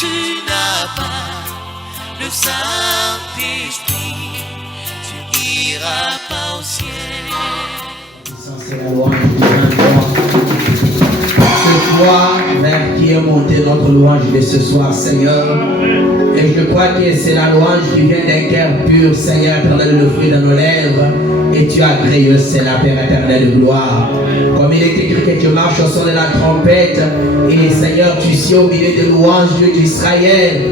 tu n'as pas le Saint-Esprit, tu n'iras pas au ciel. C'est la louange du Saint-Nom. C'est toi, Père, qui est monté notre louange de ce soir, Seigneur. Et je crois que c'est la louange qui vient d'un cœur pur, Seigneur éternel, le fruit de nos lèvres. Et tu as créé, c'est la Père éternelle de gloire. Comme il est écrit que tu marches au son de la trompette. Et Seigneur, tu suis au milieu des louanges, Dieu d'Israël.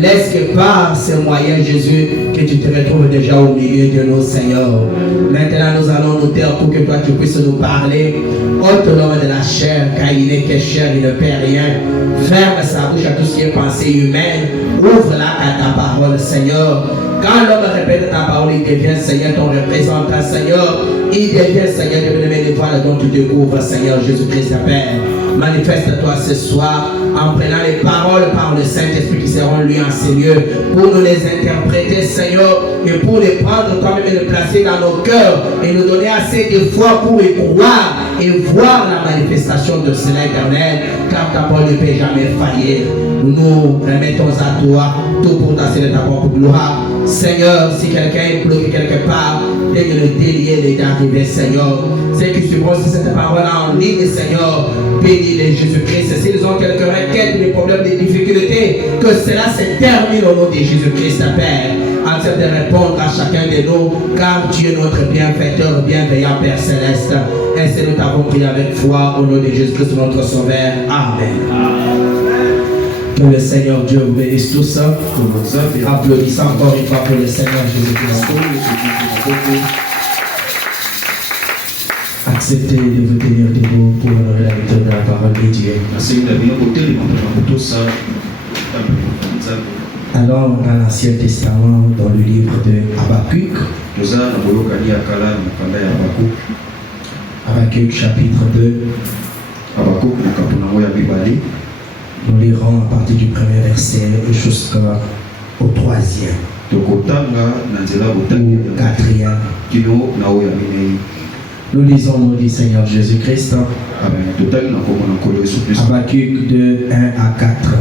Laisse que par ces moyens, Jésus, que tu te retrouves déjà au milieu de nous, Seigneur. Maintenant, nous allons nous taire pour que toi, tu puisses nous parler. Ôte l'homme de la chair, car il n'est que chair, il ne perd rien. Ferme sa bouche à tout ce qui est pensée humaine. Ouvre-la à ta parole, Seigneur. Quand l'homme répète ta parole, il devient, Seigneur, ton représentant, Seigneur. Il devient, Seigneur, de lever l'étoile dont tu découvres, Seigneur Jésus-Christ, Père. Manifeste-toi ce soir en prenant les paroles par le Saint-Esprit qui seront lues en ces lieux pour nous les interpréter, Seigneur, et pour les prendre toi-même et les placer dans nos cœurs et nous donner assez de foi pour y croire et voir la manifestation de cela éternel, car ta parole ne peut jamais faillir. Nous nous remettons à toi, tout pour ta de ta propre gloire. Seigneur, si quelqu'un est bloqué quelque part, daigne le délier les d'arriver, Seigneur. Ceux qui suivront cette parole en ligne, Seigneur, bénis-les, Jésus-Christ. S'ils ont quelques requêtes, des problèmes, des difficultés, que cela se termine au nom de Jésus-Christ, Père. Accepte de répondre à chacun de nous, car tu es notre bienfaiteur, bienveillant Père Céleste. Ainsi nous t'avons prié avec foi au nom de Jésus-Christ, notre Sauveur. Amen. Que le Seigneur Dieu vous bénisse tous. Applaudissons encore une fois pour le Seigneur Jésus-Christ. Acceptez de vous tenir debout pour honorer la lecture de la parole de Dieu. Alors, dans l'Ancien Testament, dans le livre de Habakkuk, Habakkuk chapitre 2, nous lirons à partir du premier verset jusqu'au troisième ou quatrième. Nous lisons le nom du Seigneur Jésus-Christ. Habakkuk 2, 1 à 4.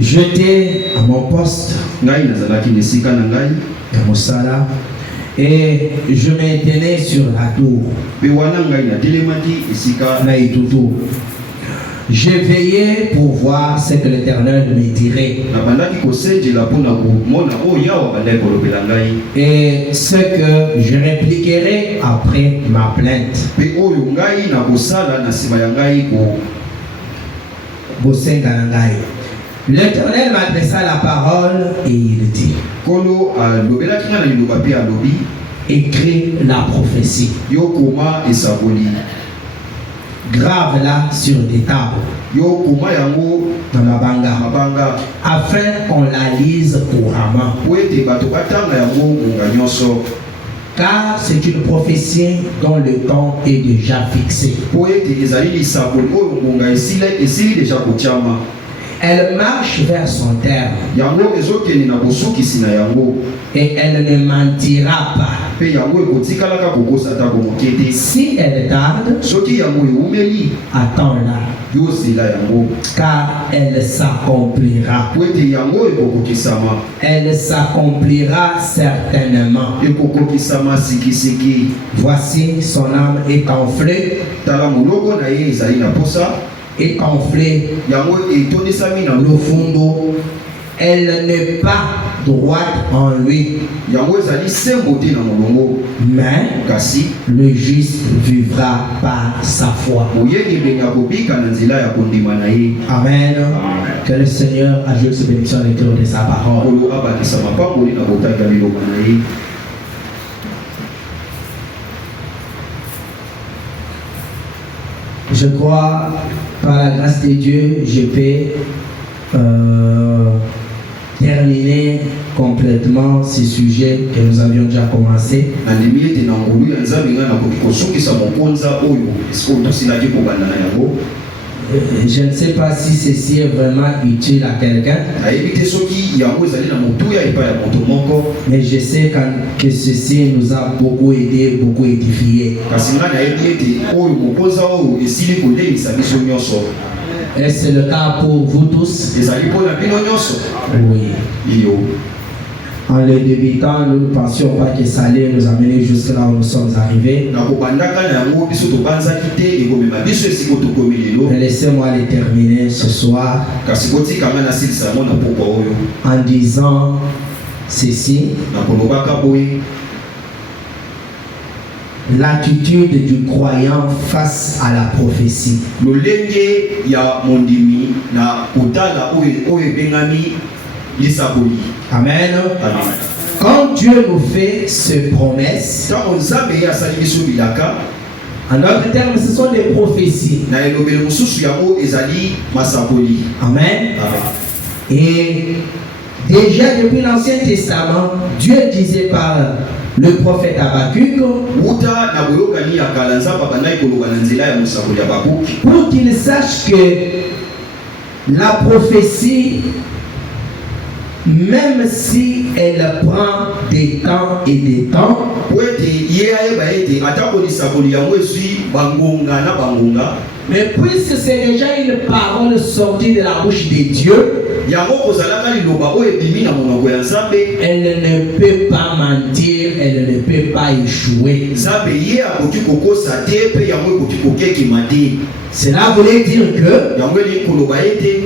J'étais à mon poste, à Moussala, et je m'étendais sur la tour. Je veillais pour voir ce que l'Éternel me dirait et ce que je répliquerai après ma plainte. L'Éternel m'adressa la parole et il dit: écris la prophétie, grave-la sur des tables dans ma banga, afin qu'on la lise couramment. Car c'est une prophétie dont le temps est déjà fixé. Elle marche vers son terme et elle ne mentira pas. Si elle tarde, attends-la, car elle s'accomplira. Elle s'accomplira certainement. Voici, son âme est enflée, est enflée le fond. Elle n'est pas droite en lui, mais le juste vivra par sa foi. Amen. Que le Seigneur ajoute ses bénédictions à l'intérieur de sa parole. Je crois, par la grâce de Dieu, je peux terminer complètement ce sujet que nous avions déjà commencé. Je ne sais pas si ceci est vraiment utile à quelqu'un, mais je sais que ceci nous a beaucoup aidé, beaucoup édifié. Et c'est le cas pour vous tous? Oui. En le débutant, nous ne pensions pas que ça allait nous amener jusque là où nous sommes arrivés. Mais laissez-moi les terminer ce soir en disant ceci. L'attitude du croyant face à la prophétie. Amen. Quand Dieu nous fait ces promesses, en d'autres termes, ce sont des prophéties. Amen. Et déjà depuis l'Ancien Testament, Dieu disait par le prophète Habakkuk pour qu'il sache que la prophétie, même si elle prend des temps et des temps, mais puisque c'est déjà une parole sortie de la bouche de Dieu, elle ne peut pas mentir, elle ne peut pas échouer. Cela voulait dire que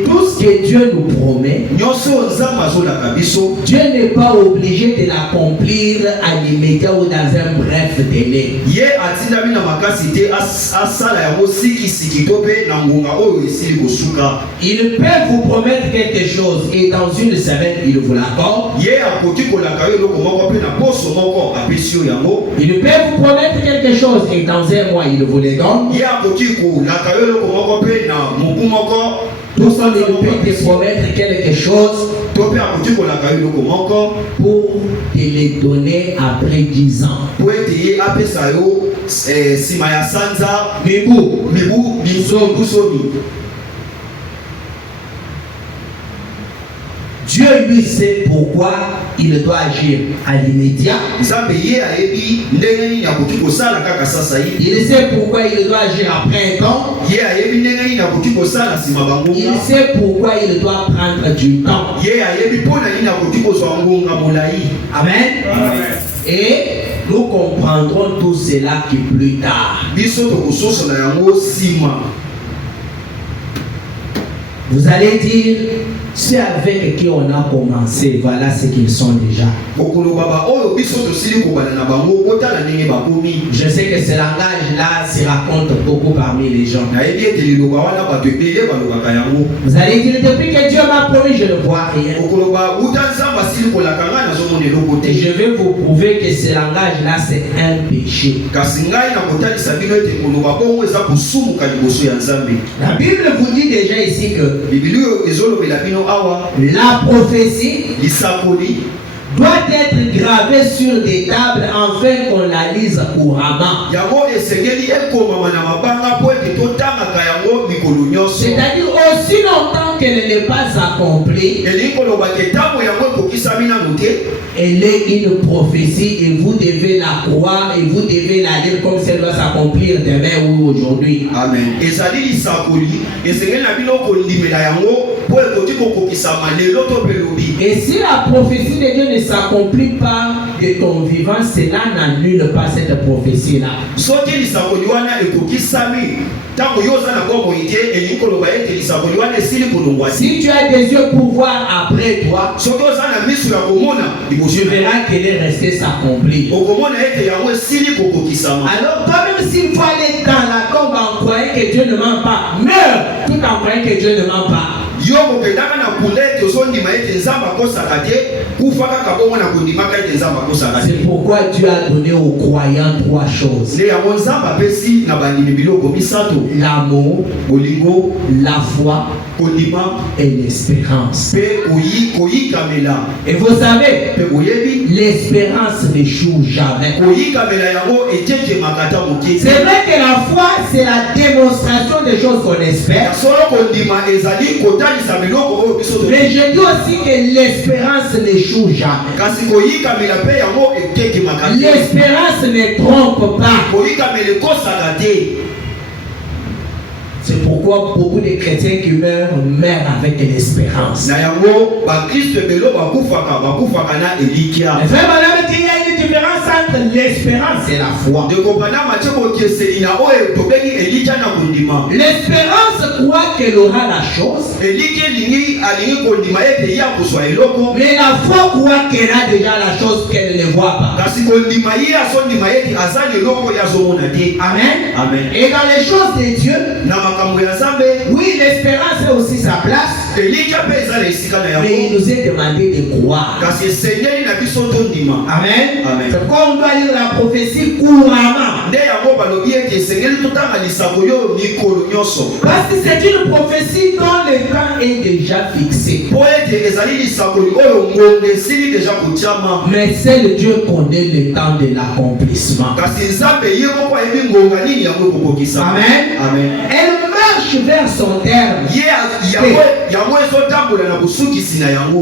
tout ce que Dieu nous promet, Dieu n'est pas obligé de l'accomplir à l'immédiat ou dans un bref délai. Il peut vous promettre quelque chose et dans une semaine il vous l'accorde. Il peut vous promettre quelque chose et dans un mois il vous le donne. Tout ça, il peut te promettre quelque chose pour te les donner après 10 ans. Dieu lui sait pourquoi il doit agir à l'immédiat. Il sait pourquoi il doit agir après un temps. Il sait pourquoi il doit prendre du temps. Amen. Et nous comprendrons tout cela que plus tard. Vous allez dire, c'est avec qui on a commencé, voilà ce qu'ils sont déjà. Je sais que ce langage-là se raconte beaucoup parmi les gens. Vous allez dire, depuis que Dieu m'a promis, je ne vois rien. Et je vais vous prouver que ce langage-là, c'est un péché. La Bible vous dit déjà ici que la prophétie doit être gravée sur des tables afin qu'on la lise couramment. C'est-à-dire aussi longtemps qu'elle n'est pas accomplie, elle est une prophétie et vous devez la croire et vous devez la lire comme si elle doit s'accomplir demain ou aujourd'hui. Amen. Et si la prophétie de Dieu ne s'accomplit pas de ton vivant, cela n'annule pas cette prophétie-là. Si tu as des yeux pour voir après toi, tu verras qu'elle est restée s'accomplir. Alors toi-même, s'il faut aller dans la tombe en croyant que Dieu ne ment pas, meurs tout en croyant que Dieu ne ment pas. C'est pourquoi Dieu a donné aux croyants 3 choses: l'amour, la foi et l'espérance. Et vous savez, l'espérance n'échoue jamais. C'est vrai que la foi, c'est la démonstration des choses qu'on espère. Mais je dis aussi que l'espérance n'échoue jamais. L'espérance ne trompe pas. C'est pourquoi beaucoup de chrétiens qui meurent avec l'espérance. Mais il y a une différence entre l'espérance et la foi. L'espérance croit qu'elle aura la chose. Mais la foi croit qu'elle a déjà la chose qu'elle ne voit pas. Amen. Amen. Et dans les choses de Dieu, oui, l'espérance a aussi sa place. Mais il nous est demandé de croire. Amen. Amen. C'est pourquoi on doit lire la prophétie couramment. Parce que c'est une prophétie dont le temps est déjà fixé. Mais seul Dieu connaît le temps de l'accomplissement. Amen. Amen. Elle marche vers son terme.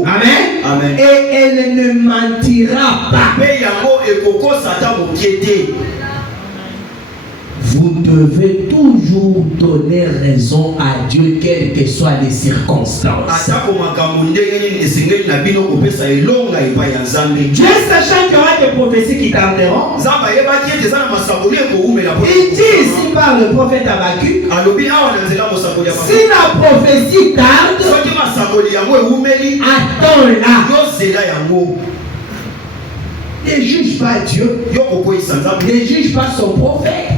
Amen. Amen. Et elle ne mentira pas. Vous devez toujours donner raison à Dieu, quelles que soient les circonstances. Dieu sachant qu'il y aura des prophéties qui tarderont, il dit ici par le prophète Habakkuk, si la prophétie tarde, attends-la. Ne juge pas Dieu, ne juge pas son prophète.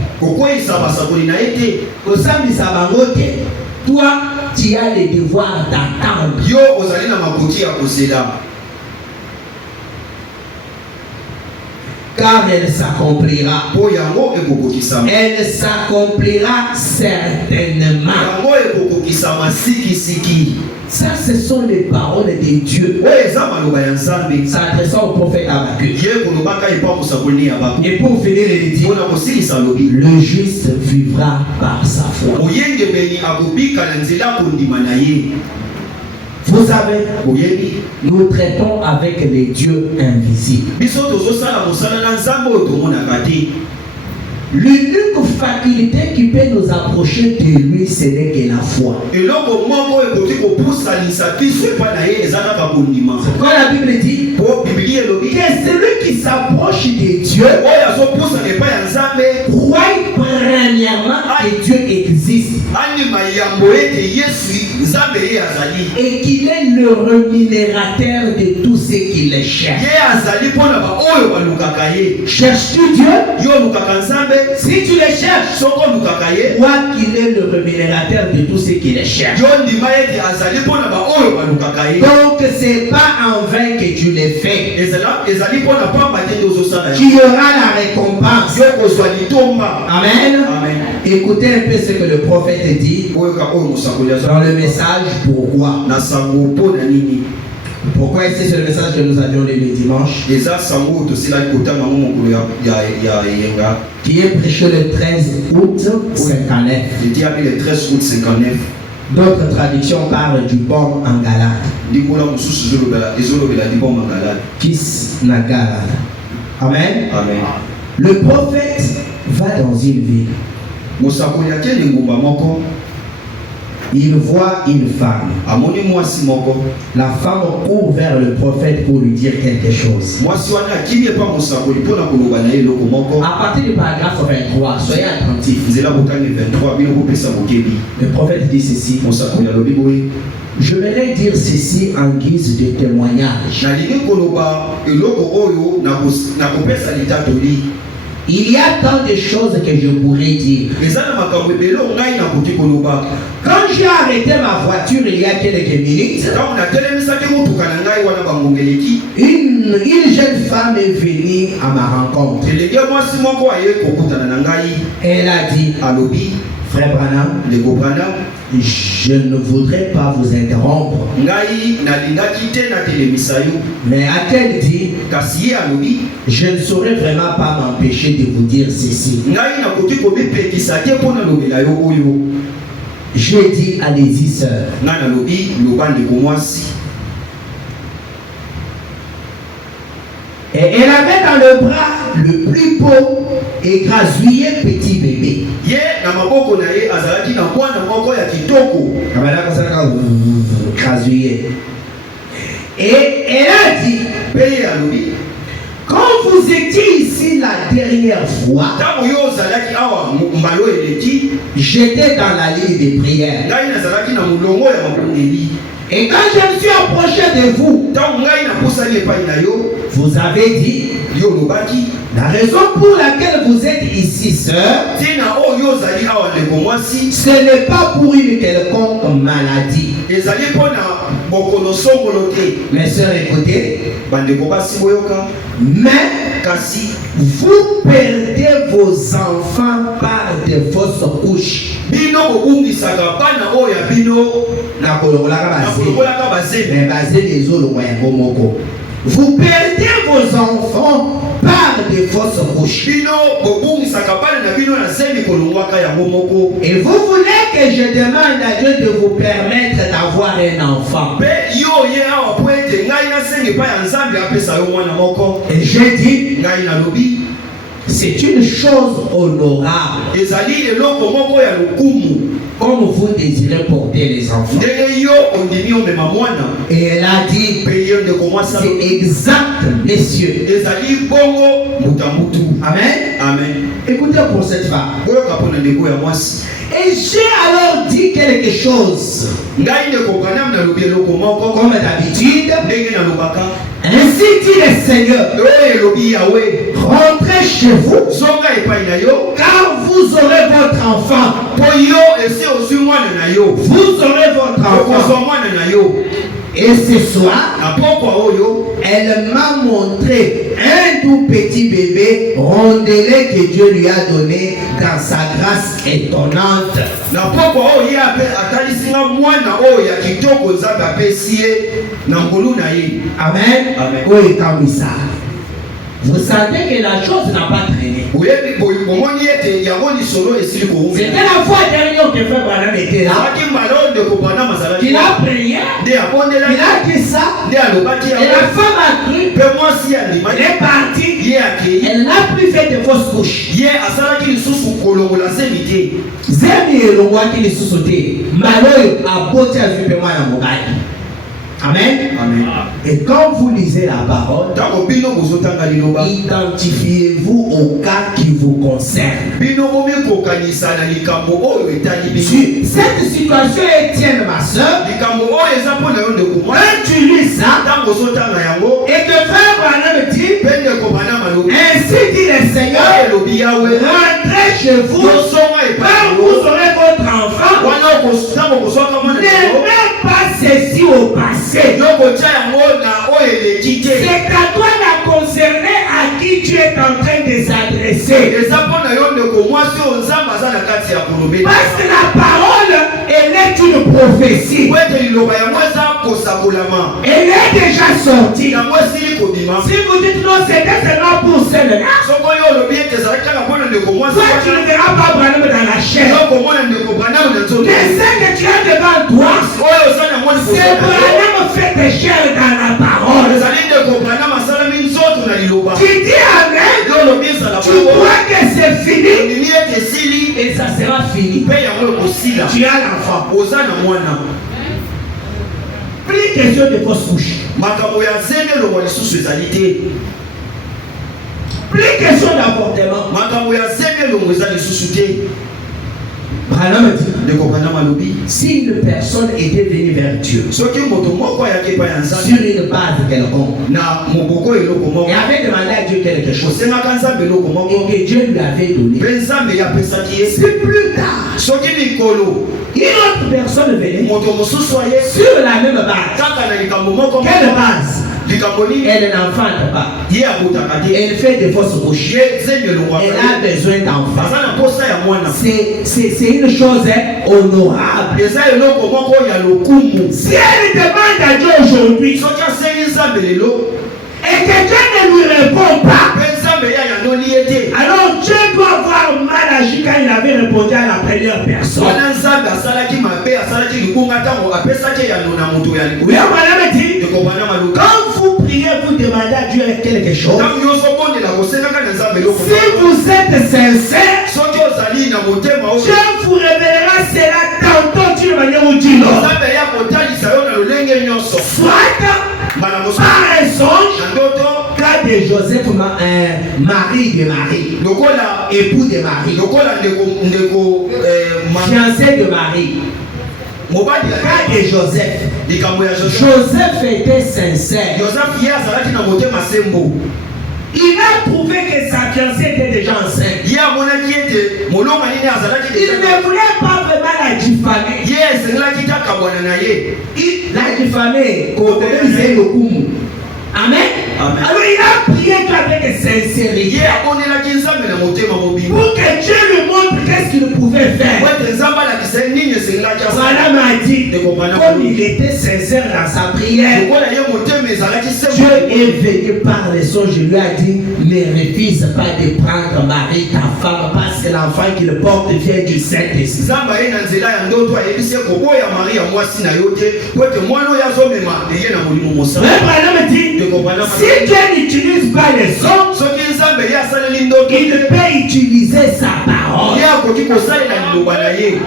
Toi, tu as le devoir d'attendre. Car elle s'accomplira. Elle s'accomplira certainement. Ça, ce sont les paroles de Dieu. S'adressant au prophète Habakkuk. Et pour finir, il dit, le juste vivra par sa foi. Vous savez, nous traitons avec les dieux invisibles. L'unique faculté qui peut nous approcher de lui, ce n'est que la foi. C'est pourquoi la Bible dit que celui qui s'approche de Dieu croit premièrement que Dieu existe et qu'il est le rémunérateur de tous ceux qui le cherchent. Cherches-tu Dieu? Si tu le cherches, crois qu'il est le rémunérateur de tous ceux qui le cherchent. Donc c'est pas en vain que tu le fais. Tu auras la récompense. Amen. Amen. Écoutez un peu ce que le prophète dit dans le message pourquoi. Pourquoi est-ce que c'est le message que nous avions lu le dimanche, qui est prêché le 13 août 59. D'autres traductions parlent du bon en Galade. Kis na Galade. Amen. Amen. Le prophète va dans une ville. Il voit une femme. La femme court vers le prophète pour lui dire quelque chose. À partir du paragraphe 23, soyez attentifs. Le prophète dit ceci. Je voudrais dire ceci en guise de témoignage. Il y a tant de choses que je pourrais dire. Quand j'ai arrêté ma voiture il y a quelques minutes, une jeune femme est venue à ma rencontre. Elle a dit, Frère Branham, je ne voudrais pas vous interrompre. Mais a-t-elle dit, je ne saurais vraiment pas m'empêcher de vous dire ceci. J'ai dit, allez-y, sœur. Et elle avait dans le bras le plus beau et grasouillé petit bébé. Et elle a dit, quand vous étiez ici la dernière fois, j'étais dans la ligne des prières. Et quand je me suis approché de vous, vous avez dit, la raison pour laquelle vous êtes ici, sœur, ce n'est pas pour une quelconque maladie. Mes sœurs, écoutez. Mais vous perdez vos enfants par de fausses couches. Vous perdez vos enfants par de fausses couches. Et vous voulez que je demande à Dieu de vous permettre d'avoir un enfant. Et j'ai dit, c'est une chose honorable. Comme vous désirez porter les enfants. Et elle a dit, c'est exact, messieurs. Amen. Amen. Écoutez pour cette femme. Et j'ai alors dit quelque chose. Comme d'habitude. Ainsi dit le Seigneur. Rentrez chez vous. Car vous aurez votre enfant. Vous aurez votre enfant. Et ce soir, elle m'a montré un tout petit bébé rondelé que Dieu lui a donné dans sa grâce étonnante. Amen. Amen. Vous sentez que la chose n'a pas traîné. C'était la fois dernière que Frère Branham était là. Il a prié. Il a dit ça. Et la femme a cru. Elle est partie. Elle n'a plus fait de fausses couches. Zemi elongwaki lisusu te. Maloyo aboti azwi pe mwana mobali. Amen. Amen. Et quand vous lisez la parole, identifiez-vous au cas qui vous concerne. Cette situation est tienne, ma soeur. Quand tu lis ça, et que Frère Branham dit, ainsi dit le Seigneur, rentrez chez vous, quand vous aurez votre enfant, ne mets pas ceci au passé. C'est à toi la concerner à qui tu es en train de s'adresser. Parce que la parole, elle est une prophétie. Elle est déjà sortie. Si vous dites non, c'était seulement pour celle-là, toi tu ne verras pas Branham dans la chair. Mais celle que tu as devant toi, c'est Branham fait des chairs dans la parole. Tu dis amen. Tu crois que c'est fini. Et ça sera fini. Tu as l'enfant. Plus question de fausses couches. Plus question d'avortement. Branham dit, si une personne était venue vers Dieu sur une base quelconque et avait demandé à Dieu quelque chose et que Dieu lui avait donné, c'est plus tard une autre personne venait sur la même base. Quelle base? Elle n'enfante pas. Elle fait des fausses couches. Elle a besoin d'enfants. C'est une chose honorable. Si elle demande à Dieu aujourd'hui et que Dieu ne lui répond pas, alors Dieu doit avoir mal agi quand il avait répondu à la première personne. Oui, madame dit, quand vous priez, vous demandez à Dieu quelque chose. Si vous êtes sincère, Dieu vous révélera cela tantôt d'une manière ou d'une autre. Soit par un songe, cas de Joseph, mari de Marie, époux de Marie, fiancé de Marie. Cas de Joseph. Joseph était sincère. Il a trouvé que sa fiancée était déjà enceinte. Il ne voulait pas vraiment la diffamer. Il l'a diffamé. Amen. Alors il a prié avec sincérité pour que Dieu lui montre qu'est-ce qu'il pouvait faire. Voilà m'a dit, comme il était sincère dans sa prière, Dieu est venu par les songes. Je lui ai dit, ne refuse pas de prendre Marie, ta femme, parce que l'enfant qu'il porte vient du Saint-Esprit. Si Dieu n'utilise pas les hommes, il peut utiliser sa parole.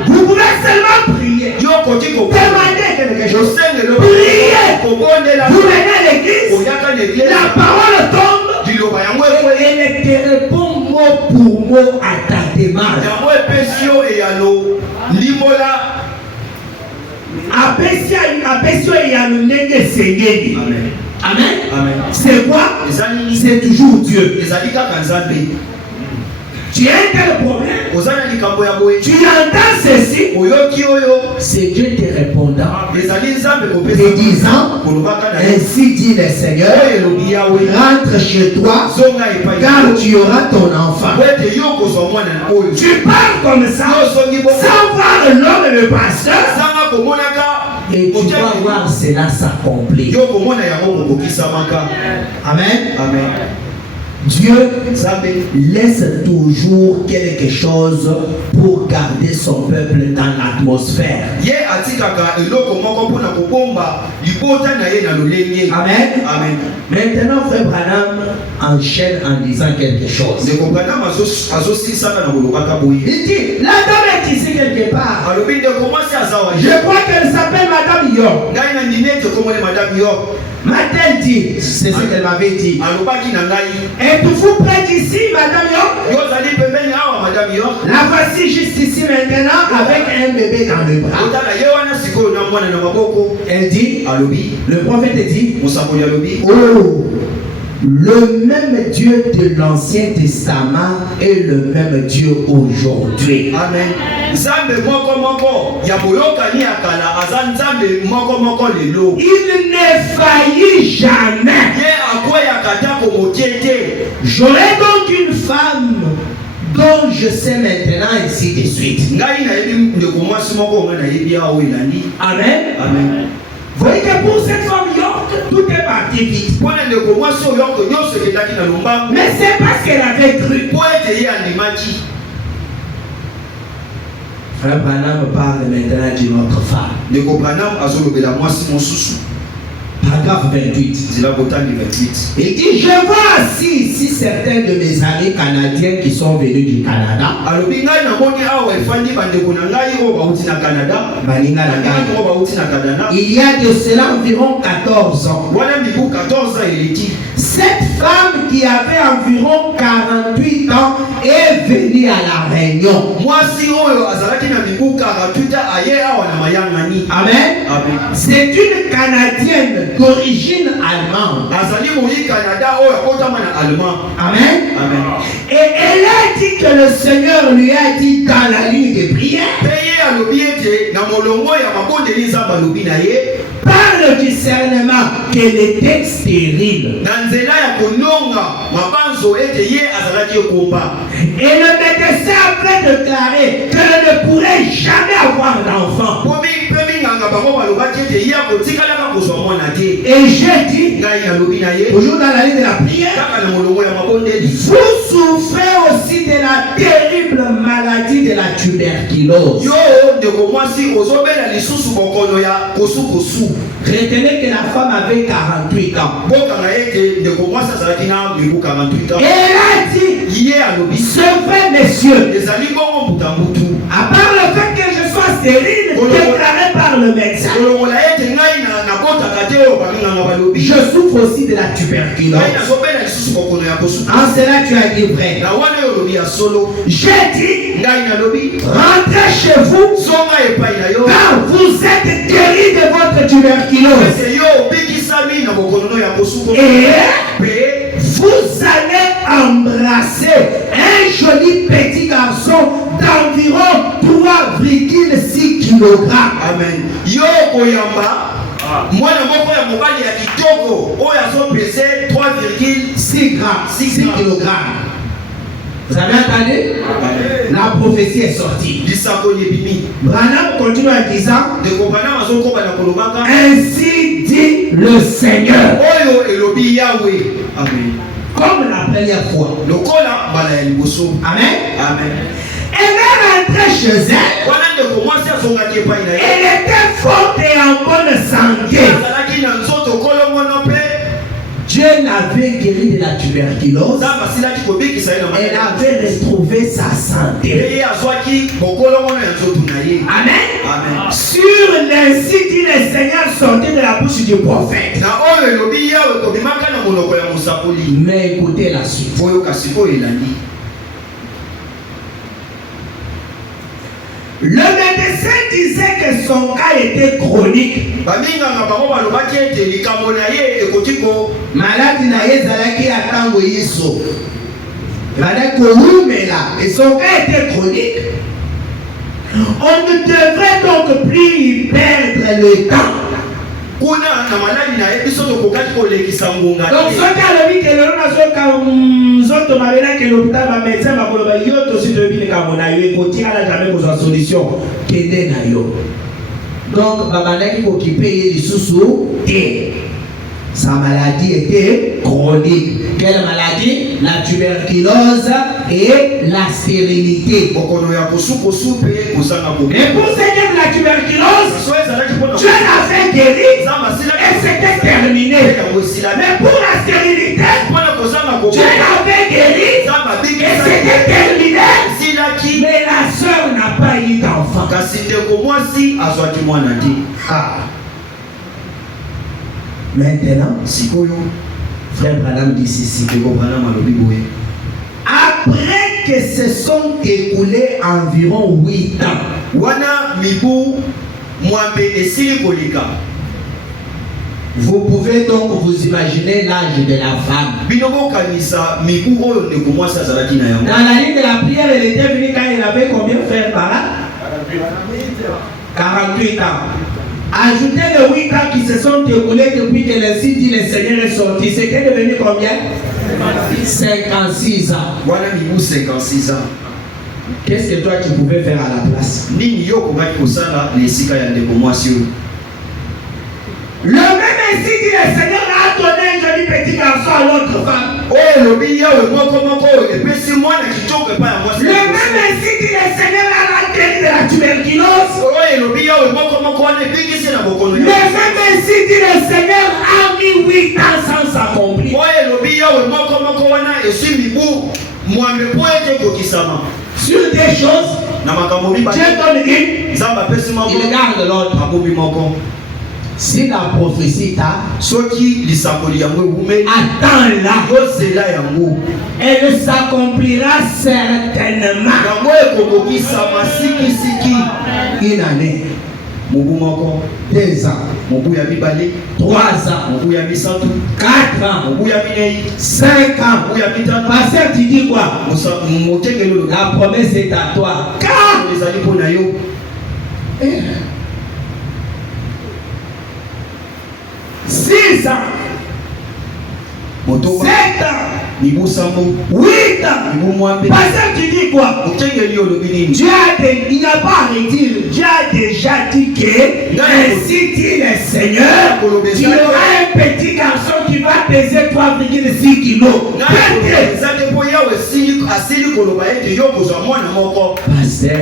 Vous pouvez seulement prier. Demandez quelque chose. Priez. Vous venez à l'église. La parole tombe. Elle te répond mot pour mot à ta démarche. Amen. Amen. C'est quoi? C'est toujours Dieu. Tu as un tel problème. Tu entends ceci. C'est Dieu te répondant. Te disant, ainsi dit le Seigneur, rentre chez toi, car tu auras ton enfant. Tu parles comme ça, sans voir l'homme et le pasteur. Et tu vas voir cela s'accomplir. Amen. Amen. Dieu laisse toujours quelque chose pour garder son peuple dans l'atmosphère. Amen. Amen. Maintenant, frère Branham enchaîne en disant quelque chose. Il dit, la dame est ici quelque part. Je crois qu'elle s'appelle Madame York. M'a-t-elle dit, c'est ce qu'elle m'avait dit. Êtes-vous près d'ici, Madame York? La voici juste ici maintenant avec un bébé dans le bras. Elle dit, le prophète dit, oh, le même Dieu de l'Ancien Testament est le même Dieu aujourd'hui. Amen. Il ne faillit jamais. J'aurai donc une femme dont je sais maintenant ainsi de suite. Amen. Amen. Vous voyez que pour cette femme York, tout est parti vite. Mais c'est parce qu'elle avait cru. Frère Branham parle maintenant d'une autre femme. Paragraphe 28. Il dit, je vois ici certains de mes amis canadiens qui sont venus du Canada. Il y a de cela environ 14 ans. Cette femme qui avait environ 48 ans est venue à la Réunion. Amen. C'est une Canadienne d'origine allemande. Amen. Amen. Et elle a dit que le Seigneur lui a dit dans la ligne de prière par le discernement qu'elle était stérile. Et le médecin avait déclaré qu'elle ne pourrait jamais avoir d'enfant. Et j'ai dit, toujours dans la ligne de la prière, vous souffrez aussi de la terrible maladie de la tuberculose. Retenez que la femme avait 48 ans. Et elle a dit, c'est vrai, messieurs, à part le fait que je sois stérile, déclaré par le médecin, je souffre aussi de la tuberculose. En cela, tu as dit vrai. J'ai dit, rentrez chez vous, car vous êtes guéris de votre tuberculose. Et vous allez embrasser un joli petit garçon d'environ 3,6 kg. Amen. Moi, le mot ya mobali ya kitoko, oyo azo peser 3,6 grammes, 6 kg. Vous avez entendu? La prophétie est sortie. Branham continue en disant, ainsi dit le Seigneur. Comme la première fois. Amen. Amen. Elle est rentrée chez elle. Elle était forte et en bonne santé. Dieu l'avait guéri de la tuberculose. Elle avait retrouvé sa santé. Amen. Amen. Sur l'ainsi dit le Seigneur sortait de la bouche du prophète. Mais écoutez la suite. Le médecin disait que son cas était chronique. Malade naye zalaki atango yeso. Et son cas était chronique. On ne devrait donc plus y perdre le temps. Donc ce cas le dit que l'on a ce cas autres malades que l'hôpital va médecin va pour le yoto si le bien comme on a eu côté à la jamais pour sa solution qu'est na yo. Donc babandaki ko qui paye les sous et sa maladie était chronique. Quelle maladie? La tuberculose et la stérilité. Et pour ce qui est de la tuberculose, Dieu l'a fait guérir et c'était terminé. Mais pour la stérilité, Dieu l'avait guéri et c'était terminé. Mais la soeur n'a pas eu d'enfant. Maintenant, frère Branham dit ceci. Après que se sont écoulés environ 8 ans, vous pouvez donc vous imaginer l'âge de la femme. Dans la ligne de la prière, elle était venue quand elle avait combien, frère Bara? 48 ans. Ajoutez les 8 ans qui se sont écoulés depuis que le site dit le Seigneur est sorti. C'était devenu combien? 56 ans. Voilà, 56 ans. Qu'est-ce que toi tu pouvais faire à la place? Le même ainsi dit le Seigneur a donné un joli petit garçon à l'autre femme. Le même ainsi dit le Seigneur a guéri de la tuberculose. Le même ainsi dit le Seigneur a mis 8 ans sans s'accomplir. Sur des choses, Dieu donne une, il garde l'autre. Si la prophétie t'a, attends-la, elle s'accomplira certainement. Une année, 2 ans, 3 ans, 4 ans, 5 ans. Pasteur, tu dis quoi? La promesse est à toi. Car 6 ans, 7 ans, 8 ans. Pasteur, tu dis quoi? Dieu il n'a pas arrêté. Dieu a déjà dit que ainsi dit le Seigneur, tu auras un petit garçon qui va peser 3,6 kilos. Pasteur,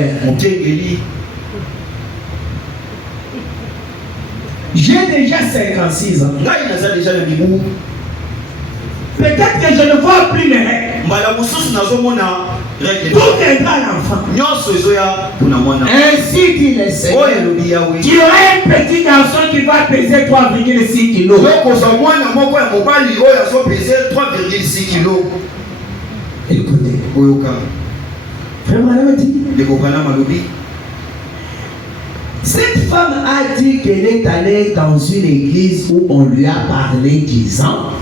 j'ai déjà 56 ans. Peut-être que je ne vois plus mes règles. Tout viendra à l'enfant. Ainsi dit le Seigneur, tu auras un petit garçon qui va peser 3,6 kilos. Écoutez. Cette femme a dit qu'elle est allée dans une église où on lui a parlé 10 ans.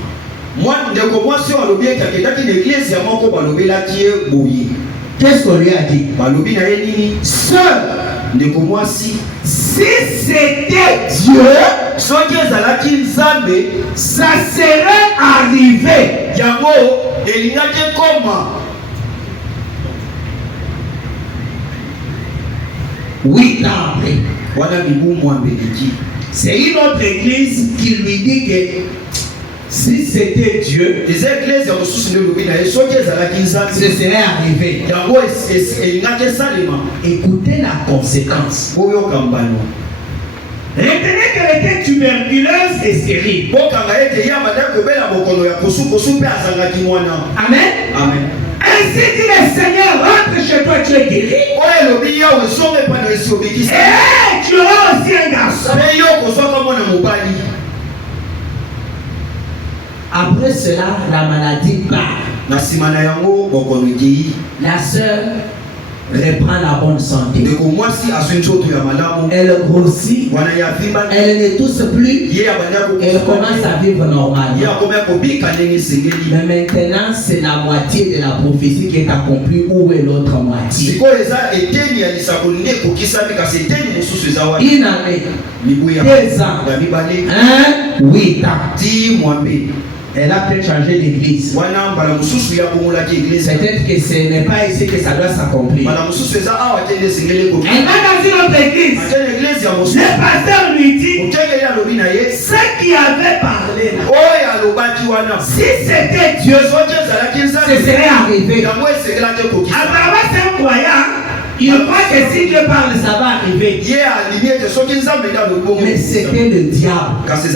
Qu'est-ce qu'on lui a dit? Sœur, si c'était Dieu, ça serait arrivé. 8 ans après. C'est une autre église qui lui dit que si c'était Dieu, ce serait arrivé. Écoutez la conséquence. Retenez qu'elle était tuberculeuse et stérile. Amen. Amen. Ainsi dit le Seigneur, rentre chez toi, tu es guéri. Et tu auras aussi un garçon. Après cela, la maladie part. La sœur reprend la bonne santé. Elle grossit. Elle ne tousse plus. Elle commence à vivre normalement. Mais maintenant, c'est la moitié de la prophétie qui est accomplie. Où est l'autre moitié? Une année, 2 ans, 8 ans. Elle a peut-être changé d'église. Peut-être que ce n'est pas ici que ça doit s'accomplir. Elle va dans une autre église. Le pasteur lui dit ce qui avait parlé là. Si c'était Dieu, ce serait arrivé. Apparemment, c'est un croyant. Il croit que si Dieu parle, ça va arriver. Mais c'était le diable. Avec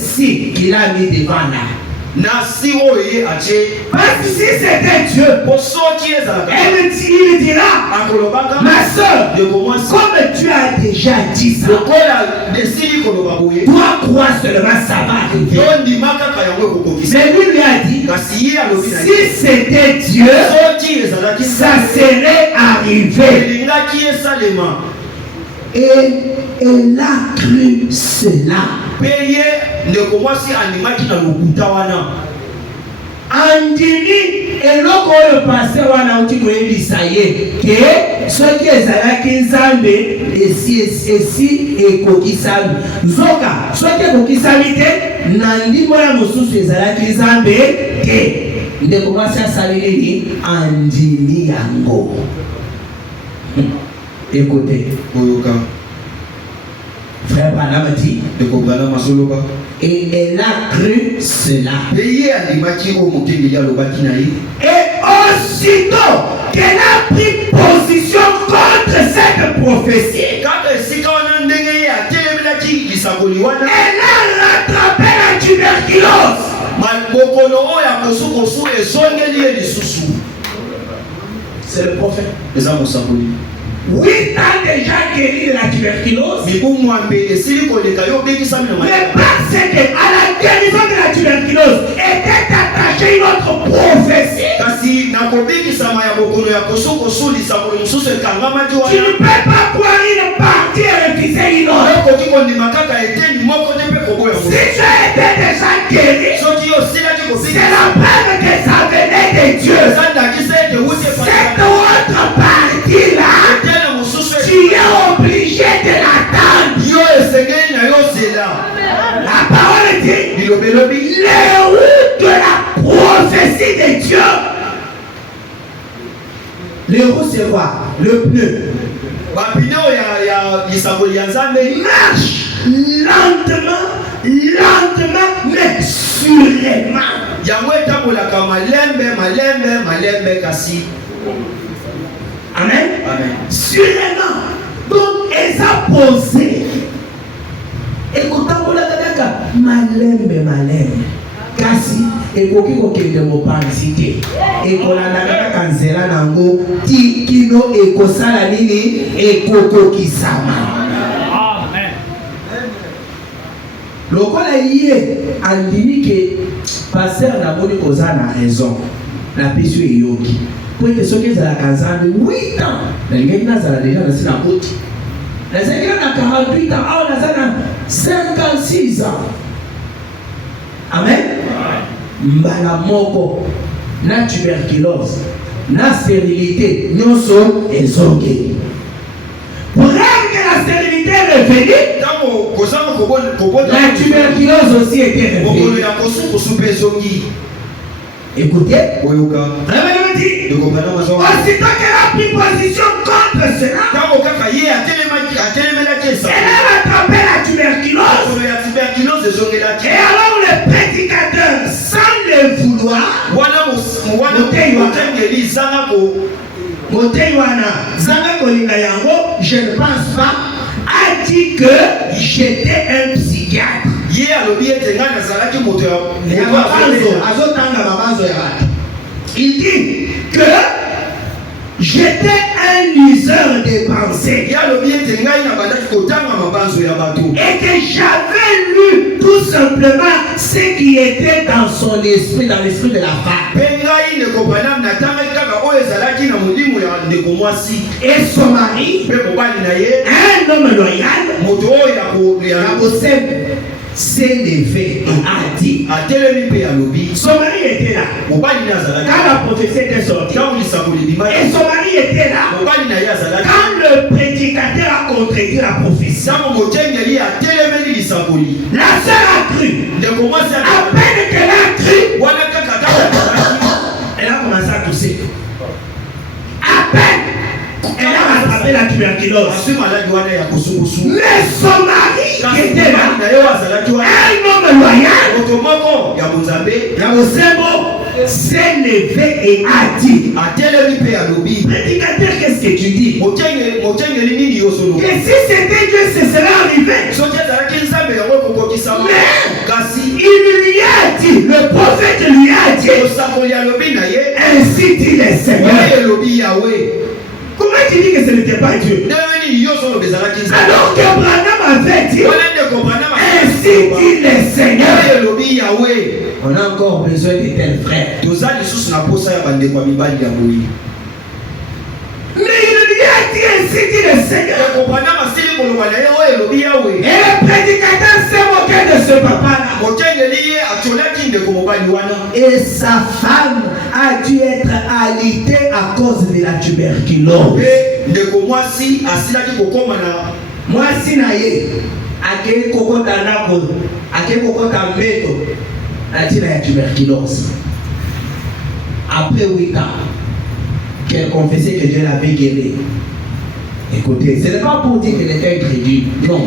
si qu'il a mis devant là. Parce que si c'était Dieu, il dira, ma soeur, comme tu as déjà dit ça, toi crois seulement ça va arriver. Mais lui a dit, si c'était Dieu, ça serait arrivé. Et elle a cru cela. Andimi eloko oyo pasteur wana uti koyebisa ye ke soki ezalaki nzambe esi ekokisami nzoka soki ekokisami te na ndimo ya mosusu ezalaki nzambe te ndeko mwasi asaleli nini andimi yango. Écoutez, frère Branham dit, et elle a cru cela. Et aussitôt qu'elle a pris position contre cette prophétie, elle a rattrapé la tuberculose. C'est le prophète. 8 ans déjà guéri de la tuberculose. Mais parce que à la guérison de la tuberculose était attachée une autre prophétie. Tu ne peux pas croire une partie et refuser une autre. Si tu étais déjà guéri, c'est la preuve que ça venait de Dieu. Cette autre partie-là, tu es obligé de l'attendre. La parole les roues de la prophétie de Dieu. Les roues, c'est quoi? Le pneu. Marche lentement, mais sûrement. Amen. Sûrement. Donc, ils ont posé. Écoutons la kaka malem. Kasi ekoki kokende mopansite. Ekolanda kaka nzela nango ti kino ekosala nini ekokokisama. Amen. Lokola yé andimi ke pasteur na boni kozana raison. La pesu eyoki. Pour que ceux qui ont 8 ans, les gens ont déjà dans la route. Les gens ont 48 ans, on a 56 ans. Amen. Malamoko, na tuberculose, na stérilité, nous sommes exongués. Pour que la stérilité est revenue, la tuberculose aussi était revenue. Écoutez, aussitôt qu'elle a pris position contre cela, elle a attrapé la tuberculose. Et alors le prédicateur, sans le vouloir, je ne pense pas, a dit que j'étais un psychiatre. Il dit que j'étais un liseur de pensées et que j'avais lu tout simplement ce qui était dans son esprit, dans l'esprit de la femme. Et son mari, un homme loyal, s'est levé et a dit. Son mari était là. Quand la prophétie était sortie. Et son mari était là. Quand le prédicateur a contredit la prophétie. La sœur a cru. À peine qu'elle a cru, elle a commencé à tousser. À peine. Elle a rattrapé la tuberculose. Mais son mari qui était là, un homme loyal, s'est levé et a dit. Prédicateur, qu'est-ce que tu dis? Que si c'était Dieu, ce serait arrivé. Mais il lui a dit, le prophète lui a dit, ainsi dit le Seigneur. Comment tu dis que ce n'était pas Dieu? Alors que Branham avait dit, ainsi dit le Seigneur. On a encore besoin de tels frères. Mais il lui a dit ainsi dit le Seigneur. Et le prédicateur s'est moqué de ce papa-là. Et sa femme a dû être alitée à cause de la tuberculose. Moi si naye akei kokota nako akei kokota mbeto atina ya tuberculose. Après 8 ans qu'elle confessait que Dieu l'avait guéri. Écoutez, ce n'est pas pour dire qu'elle était incrédule. Non.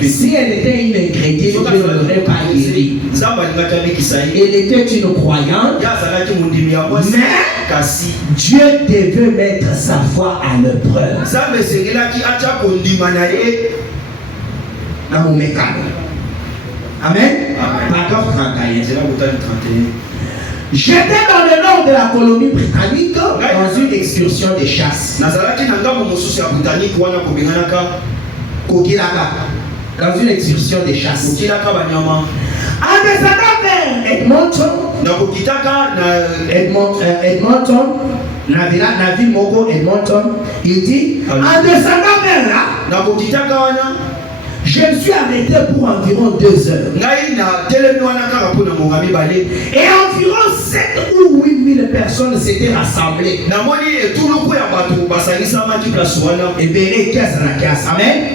Si elle était une incrédule, Dieu ne l'aurait pas guérie. Elle était une croyante. Mais Dieu devait mettre sa foi à l'épreuve. Amen. Paragraphe 31. J'étais dans le nord de la colonie britannique dans une excursion de chasse. Dans une excursion de chasse. En descendant vers Edmonton, la ville Mogo Edmonton, il dit, en descendant vers là, Je me suis arrêté pour environ 2 heures. Et environ 7 ou 8 000 personnes s'étaient rassemblées. Et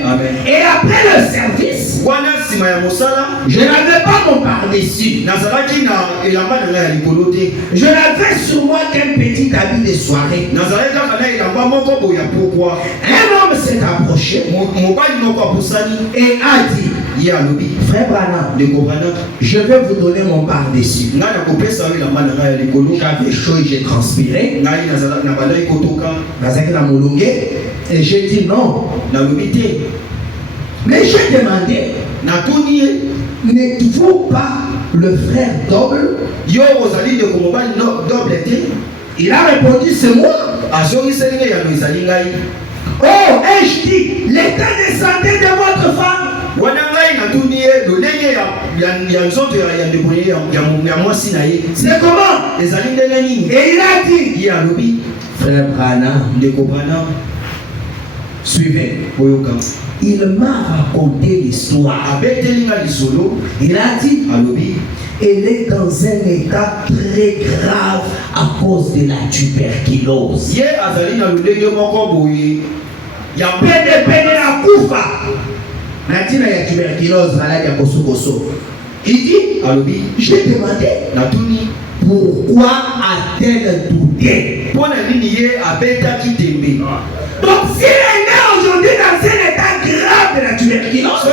Amen. Et après le service, je n'avais pas mon par-dessus. Je n'avais sur moi qu'un petit habit de soirée. Un homme s'est approché et a dit, frère Branham, je vais vous donner mon par-dessus. J'avais chaud et j'ai transpiré. Et j'ai dit non. Mais j'ai demandé, n'êtes-vous pas le frère double? Il a répondu, c'est moi. Oh, et je dis, l'état de santé de votre femme. C'est comment? Et il a dit, frère Branham, suivez. Il m'a raconté l'histoire. Il a dit, elle est dans un état très grave à cause de la tuberculose. Il dit, j'ai demandé, pourquoi a-t-elle douté? Donc si elle est née aujourd'hui dans un état grave de la tuberculose,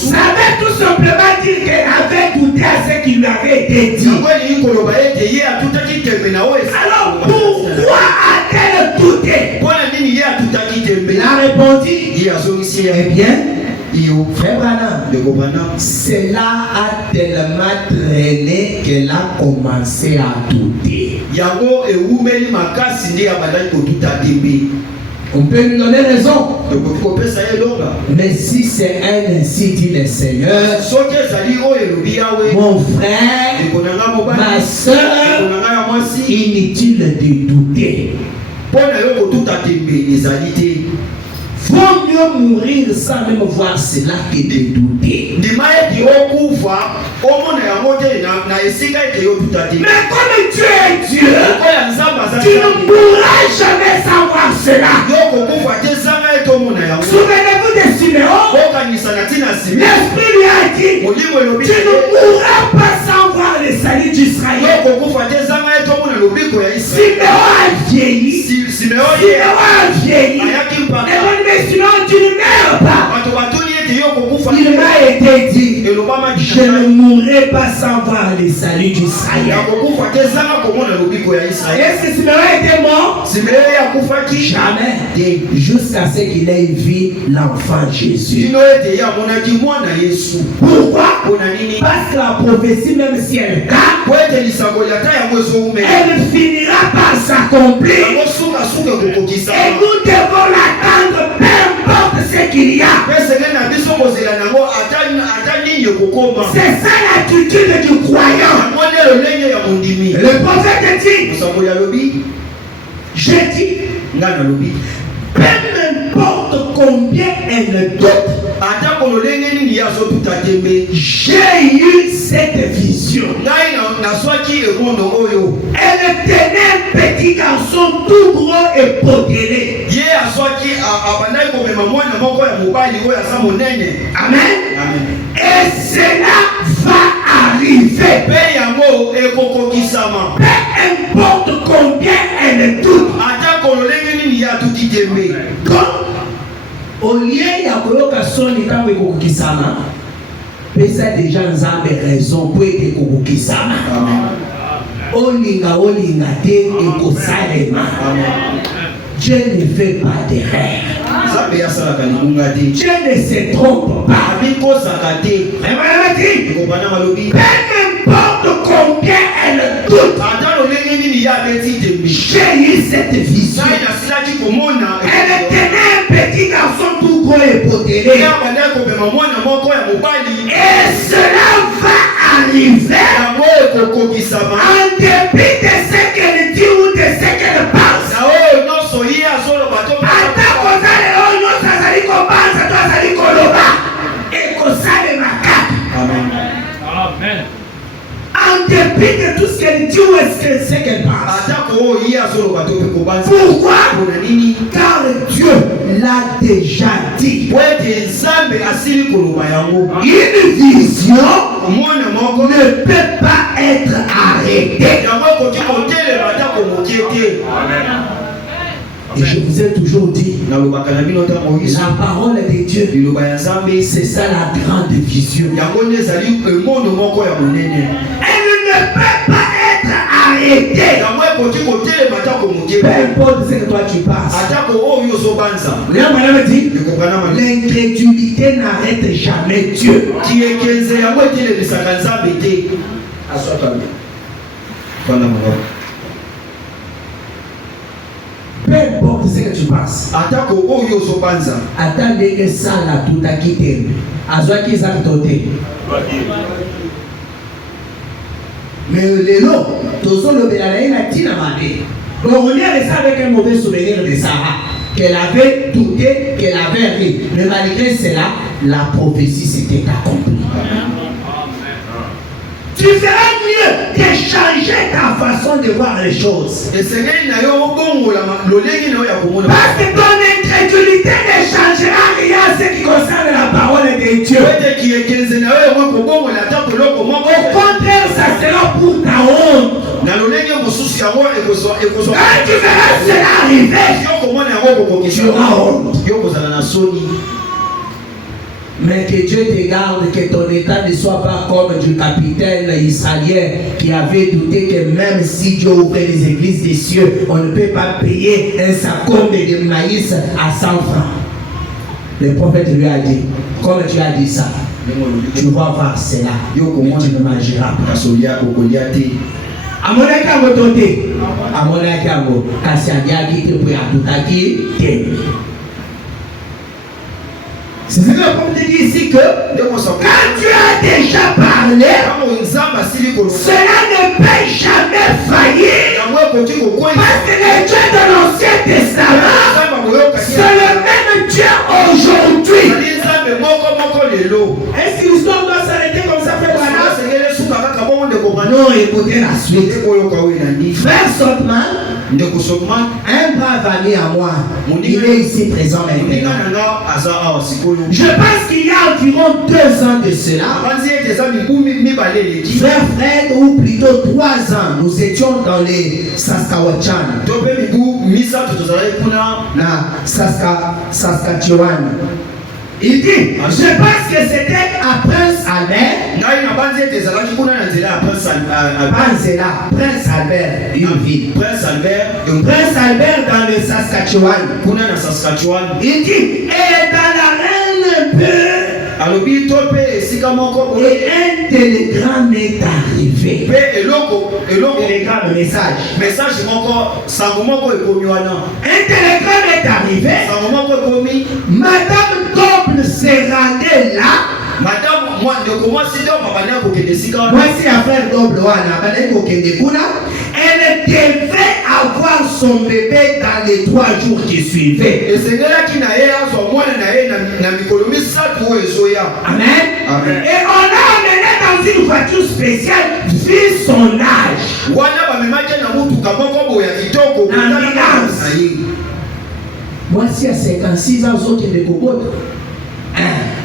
ça veut tout simplement dire qu'elle avait douté à ce qui lui avait été dit. Alors pourquoi a-t-elle douté? Il a répondu, eh bien, frère Branham, cela a tellement traîné qu'elle a commencé à douter. On peut lui donner raison. Mais si c'est elle, ainsi dit le Seigneur, mon frère, ma soeur, inutile de douter. Vaut mieux mourir sans même voir cela que de douter. Mais comme Dieu est Dieu, tu ne pourras jamais savoir cela. Souvenez-vous de Siméon. L'Esprit lui a dit, tu ne pourras pas savoir le salut d'Israël. Siméon a vieilli. Siméon a vieilli. Mais sinon tu ne meurs pas. Il m'a été dit, je ne mourrai pas sans voir le salut d'Israël. Est-ce que Siméon était mort? Jamais. Jusqu'à ce qu'il ait vu l'enfant Jésus. Pourquoi? Parce que la prophétie, même si elle tarde, elle finira par s'accomplir. Et nous devons l'attendre, peu importe ce qu'il y a. C'est ça l'attitude du croyant. Le prophète dit, j'ai dit, peu importe combien elle doute, j'ai eu cette vision. Elle tenait un petit garçon tout gros et potelé. Amen. Et cela va arriver. Peu importe combien elle doute. Donc, au lieu ya koyoka soni tango ekokokisama, pesa déjà nzambe raison pour ete kokokisama. Olinga te ekosalema. Dieu ne fait pas d'erreur. Dieu ne se trompe pas. Peu importe combien elle doute, j'ai eu cette vision. Elle tenait un petit garçon tout gros et potelé. Et cela va arriver en dépit de ce qu'elle dit ou de ce qu'elle pense. ce qu'elle pense. Pourquoi? Car Dieu l'a déjà dit. Une vision ne peut pas être arrêtée. Et je vous ai toujours dit, la parole de Dieu, c'est ça la grande vision. Elle ne peut pas être arrêtée. Peu importe ce que toi tu passes. L'incrédulité n'arrête jamais Dieu. Peu importe ce que tu passes. Attendez que ça là tout a quitté. Azwa qui s'est doté. Mais les lots, tous le bélaïen a dit la manée. Donc on est resté avec un mauvais souvenir de Sarah. Qu'elle avait douté, qu'elle avait ri. Mais malgré cela, la prophétie s'était accomplie. Tu feras mieux de changer ta façon de voir les choses. Parce que ton incrédulité ne changera rien en ce qui concerne la parole de Dieu. Au contraire, ça sera pour ta honte. Quand tu verras cela arriver, tu auras honte. Mais que Dieu te garde, que ton état ne soit pas comme du capitaine israélien qui avait douté que même si Dieu ouvrait les églises des cieux, on ne peut pas payer un sacon de maïs à 100 francs. Le prophète lui a dit, comme tu as dit ça, tu vas voir cela, mais tu ne mangeras pas. Amonaki yango tote, amonaki yango, kasi andiaki te po atutaki te. C'est ce que le prophète dit ici que quand tu as déjà parlé, cela ne peut jamais faillir. Parce que le Dieu de l'Ancien Testament, c'est le même Dieu aujourd'hui. Est-ce que l'histoire doit s'arrêter comme ça, frère Branham? Non, écoutez la suite. Frère Sotman, un brave ami à moi, il est ici présent maintenant. Je pense qu'il y a environ 2 ans de cela, frère Fred, ou plutôt 3 ans, nous étions dans les Saskatchewan. Saskatchewan. Il dit, je pense que c'était à Prince Albert. Prince Albert, une ville. Prince Albert dans le Saskatchewan. Il dit, et dans la reine peu. Et un télégramme est arrivé. Télégramme, message. Un télégramme est arrivé. Madame Doble s'est rendue là. Voici affaire Doble. Elle devait avoir son bébé dans les 3 jours qui suivaient. Amen. Amen. Et on l'a amené dans une voiture spéciale vu son âge. Voici à 56 ans, autres de Kokoto.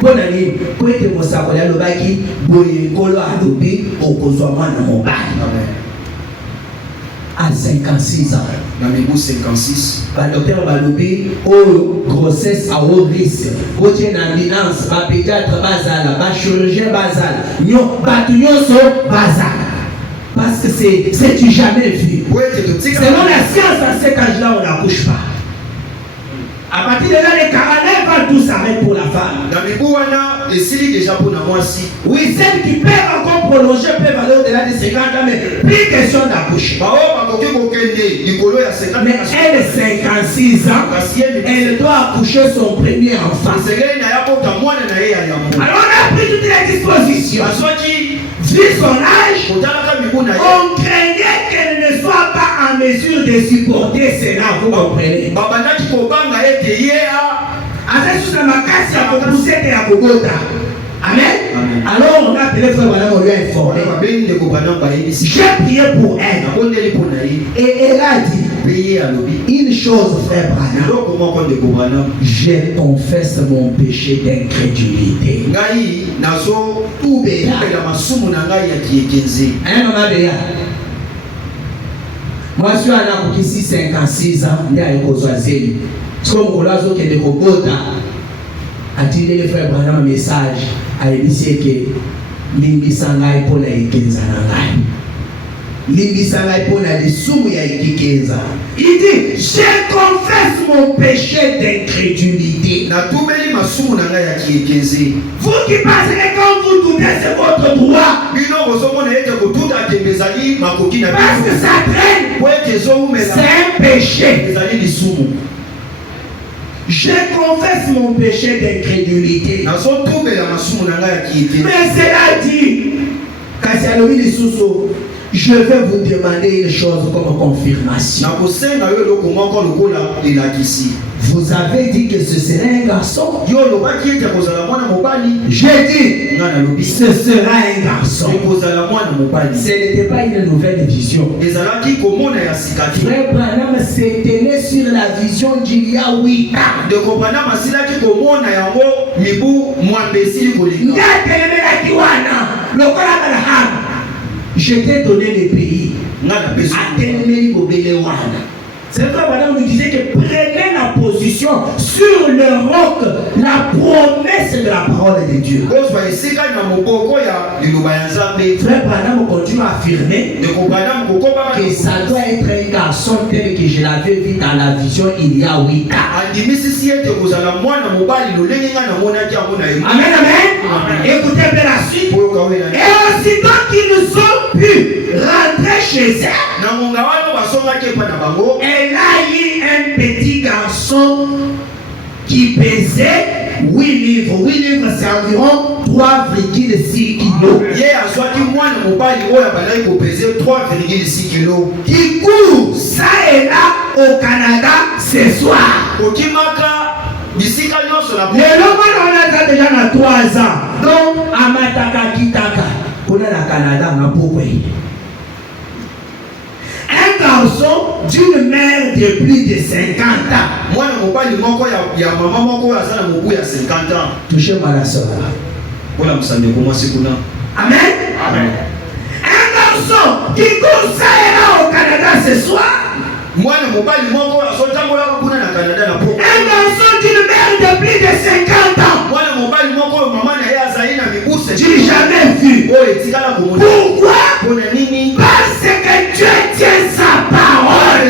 Bonne année, pour être mon sacola, le baki, boye, kolo, adobe, au kozoama, dans mon bac. À 56 ans. Dans 56. Le docteur Balobi, au grossesse à haut risque. Au tien ambulance, ma pédiatre basal, ma chirurgien basal, batouillon sur basal. Parce que c'est du jamais vu. Selon la science, à cet âge-là, on n'accouche pas. À partir de là, les 49 ans, tout s'arrête pour la femme. Oui, celles qui peuvent encore prolonger peuvent aller au-delà de 50 ans, mais plus question d'accoucher. Mais elle, 56 ans, elle doit accoucher son premier enfant. Alors on a pris toutes les dispositions. Vu son âge, on craignait qu'elle ne soit pas en mesure de supporter cela, vous comprenez? Amen. Alors on a appelé frère Branham, on lui a informé. J'ai prié pour elle. Et elle a dit une chose, frère Branham. Je confesse mon péché d'incrédulité. Tout béa. Un homme a béa. Moi, je suis à 56 ans, je suis comme Colazo qui est de Kogota, a-t-il le frère Branham un message à l'émission que Limbisangai pour la Ikensangai. Limbisangai pour la Soumia Ikenza. Il dit, je confesse mon péché d'incrédulité. Vous qui passerez quand vous doutez, c'est votre droit. Parce que ça traîne. C'est un péché. Je confesse mon péché d'incrédulité. Mais cela dit, je vais vous demander une chose comme confirmation. Vous avez dit que ce serait un garçon. J'ai dit, ce sera un garçon. Ce n'était pas une nouvelle vision. Frère Branham s'est tenu sur la vision d'il y a 8 ans. Je t'ai donné les pays. C'est vrai, madame nous disait que prenez la position sur le roc, la promesse de la parole de Dieu. Frère Branham continue à affirmer que ça doit être un garçon tel que je l'avais vu dans la vision il y a 8 ans. Amen, amen. Écoutez bien la suite. Et aussitôt qu'ils ont pu rentrer chez elle, elle a eu un petit garçon qui pesait 8 livres. 8 livres, c'est environ 3,6 kilos. Qui court ça et là au Canada ce soir. Le moment on a déjà 3 ans. Donc, à Mataka Kitaka, on est au Canada, on a beaucoup. Un garçon d'une mère de plus de 50 ans. Touchez-moi la soeur. Amen. Amen. Un garçon qui court ça et là au Canada ce soir. Un garçon d'une mère de plus de 50 ans. Tu n'as jamais vu. Pourquoi? Parce que Dieu tient sa parole.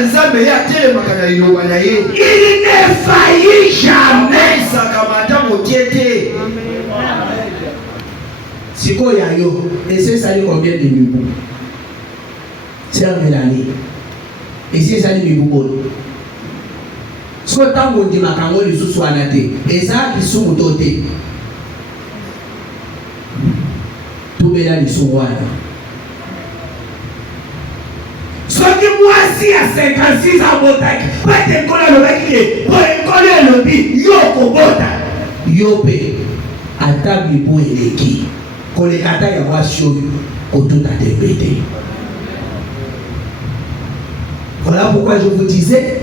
Il ne faillit jamais. Si quoi y a et c'est ça combien de mibou? C'est un Mélanie. Et c'est ça les mibou. Soit tant qu'on dit ma kango les sous-soignate. Et ça qui sont dotés. Tout est là, les sous-soignate. Ce qui moi si à 56 ans botak, pas te connaître le mec pour connaître le bi, yoko botak, yope, à table pour éleki, qu'on les kata ya moi sur au tout a débêté. Voilà pourquoi je vous disais,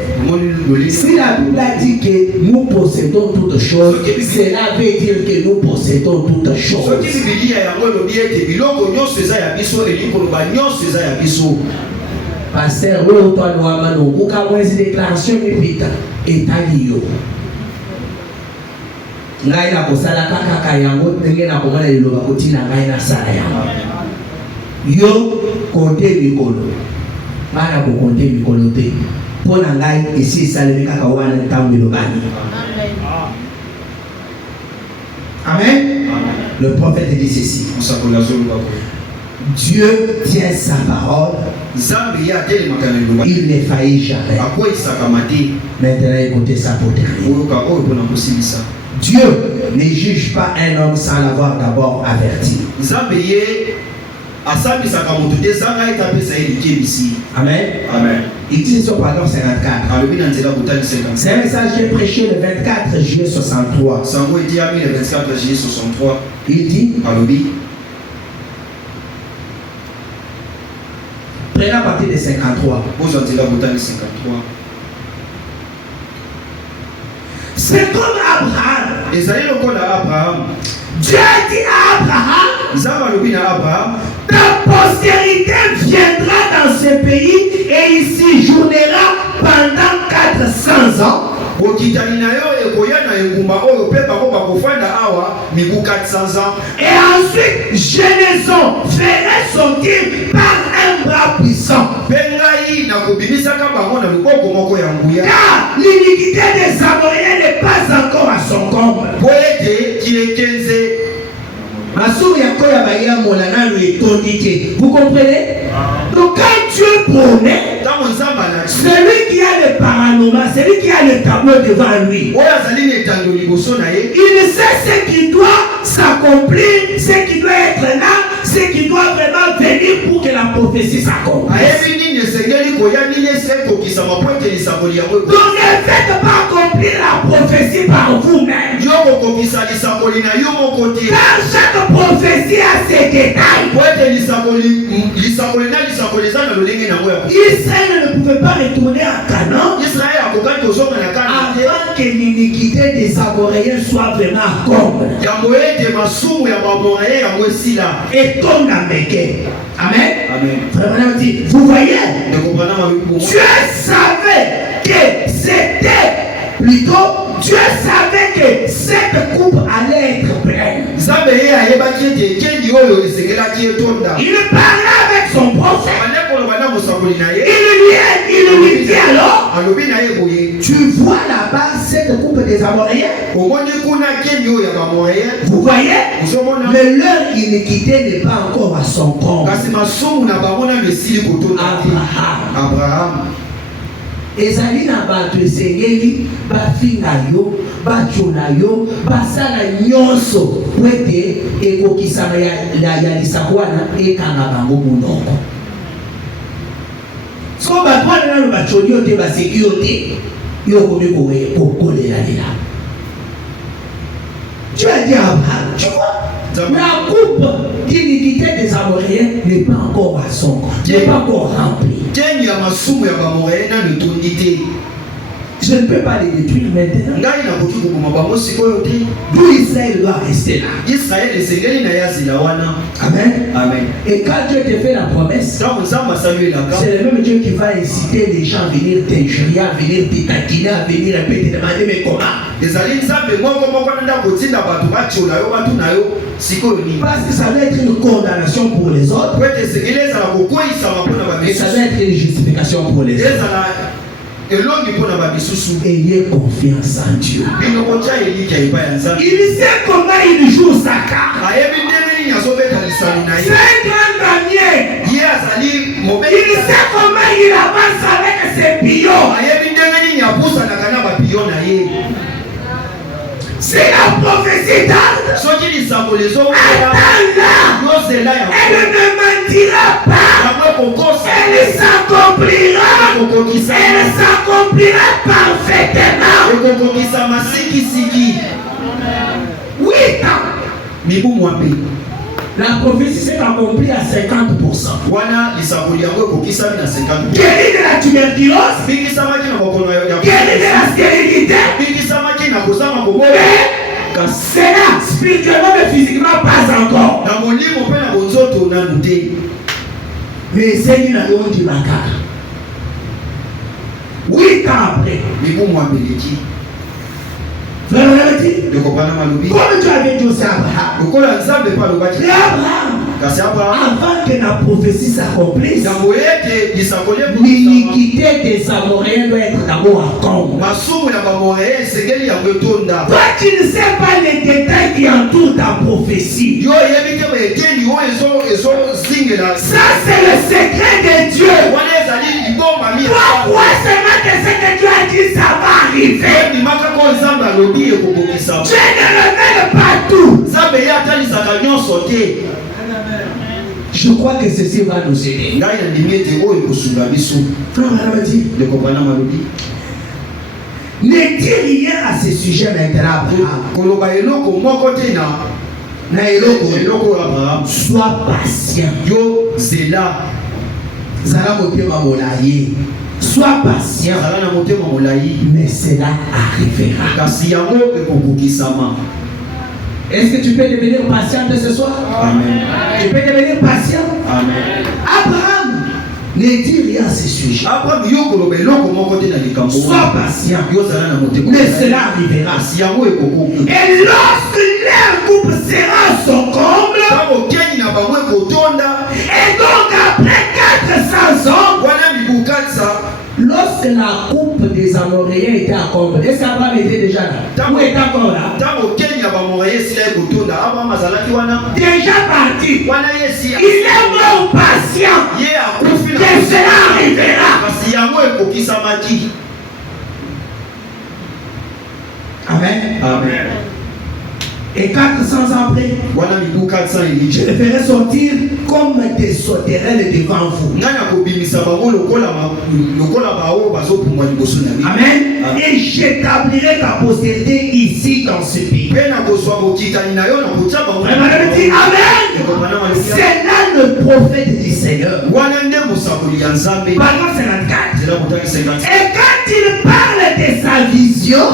si la Bible a dit que nous possédons toutes choses, cela veut dire que nous possédons toutes choses. Pasteur, nous avons une déclaration de vita et talio. Ngai na kosala kaka yango ndenge na komona liloba kotina ngai na sala yango. Yo konte mikolo. Bana ko konte mikolo te. Pona ngai esi salemi kaka wana ntambo lobani. Amen. Le prophète dit ceci. Dieu tient sa parole. Il ne faillit jamais. Maintenant, écoutez ça pour terminer. Dieu ne juge pas un homme sans l'avoir d'abord averti. Amen. Amen. Il dit sur paragraphe 54. alobi na nzela botali 50. C'est un message qui est prêché le 24 juillet 63. sango etiami le 24 juillet 63. Il dit, alobi prenez à partir de 53. bozwa nzela botali 53. C'est comme Abraham. ezali lokola Abraham. Dieu a dit à Abraham, nzambe alobi na Abraham, ta postérité viendra dans ce pays et il séjournera pendant 400 ans. bokitani na yo ekoya na engumba oyo mpe bango bakofanda awa mibu 400 ans. Et ensuite, je les ferai sortir par un bras puissant. mpe ngai nakobimisaka bango na loboko moko ya nguya. Car l'iniquité des Amoréens n'est pas encore à son comble. po ete kilekenze Masou yakoya baya molana lui tondité. Vous comprenez? Donc quand Dieu promet, ntango nzambe alaki celui qui a le paranormal, celui qui a le tableau devant lui, oyo azali na etando liboso na ye, il sait ce qui doit s'accomplir, ce qui doit être là, ce qui doit vraiment venir pour que la prophétie s'accomplisse. ayebi nini esengeli koya nini esi ekokisama po ete lisakoli yango Donc ne faites pas accomplir la prophétie par vous-même. yo kokokisa lisakoli na yo moko te. Car chaque prophétie a ses détails. po ete lisakoli na lisakoli eza na lolenge nango ya Israël ne pouvait pas retourner à Canaan Israele akokaki kozonga na kana te avant que l'iniquité des Amoréens soit vraiment à comble. yango ete masumu ya bamoraye yango esila. Et tombe la Méquée. Amen. Amen. Vraiment dit, vous voyez, Ndekobana mabibu Dieu savait que c'était plutôt, Dieu savait que cette coupe allait être pleine. nzambe ye ayebaki ete ekendi oyo esengelaki etonda. Il parlait avec son prophète. bande koloba na mosakoli na ye Il lui dit alors, alobi na ye boye, tu vois là-bas cette coupe des Amoréens. omoni kuna kendi oyo ya bamoraye Vous voyez, ozomona, mais leur iniquité n'est pas encore à son comble. kasi masumu na bango nano esili kotonda te. Abraham. Abraham ezali na bato esengeli bafinga yo batuna yo basala nyonso po ete ekokisama ya lisango wana ekanga bango monoko. So bato wana nano baconi yo te baseki yo te yo okomi kokolelalela. Tu as dit à Abraham, tu vois, la coupe d'iniquité des Amoréens n'est pas encore à son compte, n'est pas encore remplie. kendi ya masumu ya bamoraye nano etondi te. Je ne peux pas les détruire maintenant. ngai nakoki koboma bango sikoyo te. D'où Israël doit rester là. Israele esengeli na ye azila wana. Amen. Amen. Et quand Dieu te fait la promesse, ntango nzambe asali elaka, c'est le même Dieu qui va inciter les gens à venir t'injurier, à venir te taquiner, à venir un peu te demander mais comment. ezali nzambe moko nanda kotinda bato batiola yo batuna yo sikoyo nini. Parce que ça va être une condamnation pour les autres po ete esengeli ezala kokweyisama mpona et ça bamisusu, va être une justification pour les autres. ezala elongi mpona bamisusu. Ayez confiance en Dieu. bino kotya elika epai ya nzambe. Il sait comment il joue sa carte. ayebi ndenge nini azobeta lisano na C'est ye. un grand damier. ye azali Il mobeli. sait comment il avance avec ses pions. ayebi ndenge nini abusanaka na bapiyo na ye. C'est la prophétie d'Arde. soki lisango lezowela Attends-la. yozela yango Elle ne mentira pas. yango ekokosa Elle s'accomplira. ekokokisa Elle s'accomplira parfaitement. ekokokisa masikisiki 8 ans. mibu mwambe. La prophétie s'est accomplie à 50%. wana lisakoli yango ekokisami na 50. Guéri de la tuberculose. bingisamaki na bokono ya Guéri de la stérilité. bingisamaki na kozanga bobo. Mais c'est là, spirituellement mais physiquement pas encore. na molimo mpe na bonzoto nanu te. Mais c'est une annonce du Maca. 8 ans après. mibu mwambe leki Vraiment, elle dit, ekopana malobi comme tu avais dit aussi à Abraham. lokola nzambe mpe alobaki Et Abraham, kasi Abraham avant que la prophétie s'accomplisse, yango ete lisakoli l'iniquité des Amoréens doit être d'abord à comble. masumu ya bamoraye esengeli yango etonda. Toi, tu ne sais pas les détails qui entourent ta prophétie. yo oyebi te baetendi oyo ezozingela. Ça, c'est le secret de Dieu. wana ezali libomba Pourquoi seulement que ce que Dieu a dit, ça va arriver? ndimaka ko nzambe alobi ekokokisa. Dieu ne révèle pas tout. nzambe ye atalisaka nyonso te. Je Je crois que ceci va nous aider. Ne dis rien à ce sujet maintenant, Abraham. Sois patient. Sois patient. Mais cela arrivera. Est-ce que tu peux devenir patient ce soir? Amen. Tu peux devenir patient? Amen. Abraham, ne dis rien à ce sujet. Sois patient. Mais cela arrivera. Et lorsque leur couple sera son comble, et donc après 400 ans, lorsque la coupe des Amoréens était à comble, est-ce qu'Abraham était déjà là? Où est encore là? Déjà parti. Il est mort patient. Que cela arrivera. Amen. Amen. Et 400 ans après, je le ferai sortir comme des sauterelles devant vous. Amen. Et j'établirai ta postérité ici dans ce pays. Amen. C'est là le prophète du Seigneur. Parlons 54. Et quand il parle de sa vision,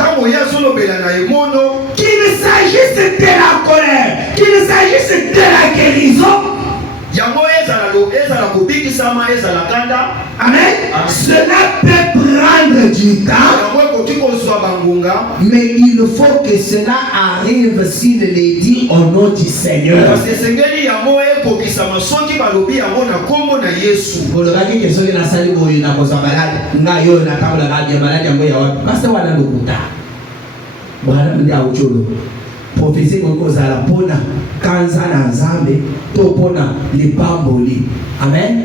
qu'il s'agisse de la colère, qu'il s'agisse de la guérison, amen. Cela peut prendre du temps, mais il faut que cela arrive s'il le dit au nom du Seigneur. Prophétie kokozala pona kanza na nzambe to pona lipamboli. Amen.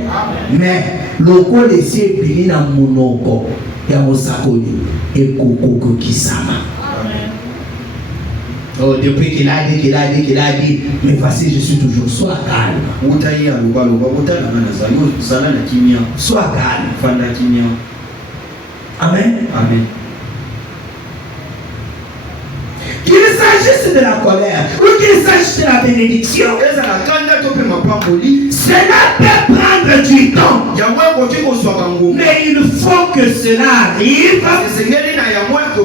Mais loko lesi ebini na munoko ya mosakoli ekoko kisama. Oh, depuis qu'il a dit, mais voici je suis toujours. Sois calme. Sois calme. Amen. Amen. Qu'il s'agisse de la colère ou qu'il s'agisse de la bénédiction, cela peut prendre du temps. Mais il faut que cela arrive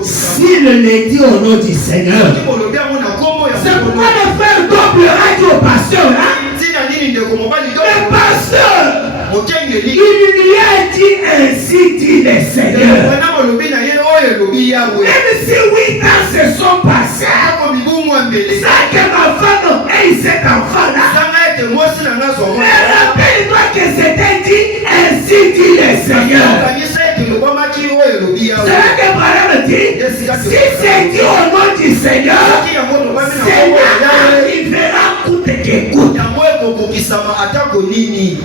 s'il le dit au nom du Seigneur. C'est pourquoi le frère doblera dit au pasteur le pasteur, il lui a dit ainsi dit le Seigneur. Même si 8 ans se sont passés, ça que ma femme ait cet enfant-là, mais rappelle-toi que c'était dit ainsi dit le Seigneur. C'est là que Abraham dit, si c'est dit au nom du Seigneur, cela arrivera coûte que coûte.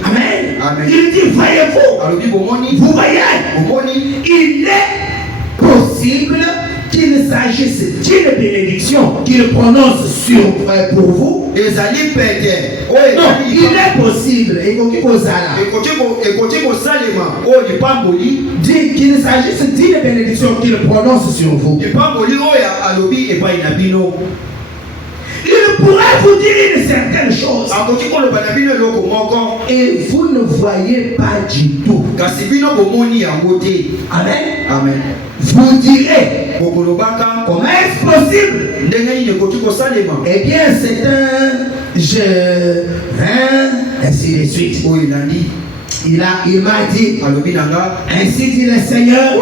Amen. Il dit, voyez-vous, vous voyez, il est possible qu'il s'agisse d'une bénédiction qu'il prononce pour vous. Non, il est possible qu'il s'agisse d'une bénédiction qu'il prononce sur vous. Il pourrait vous dire une certaine chose et vous ne voyez pas du tout. Amen. Amen. Vous direz, comment est-ce possible? Eh bien, c'est un je, ainsi de suite. Il m'a dit, ainsi dit le Seigneur,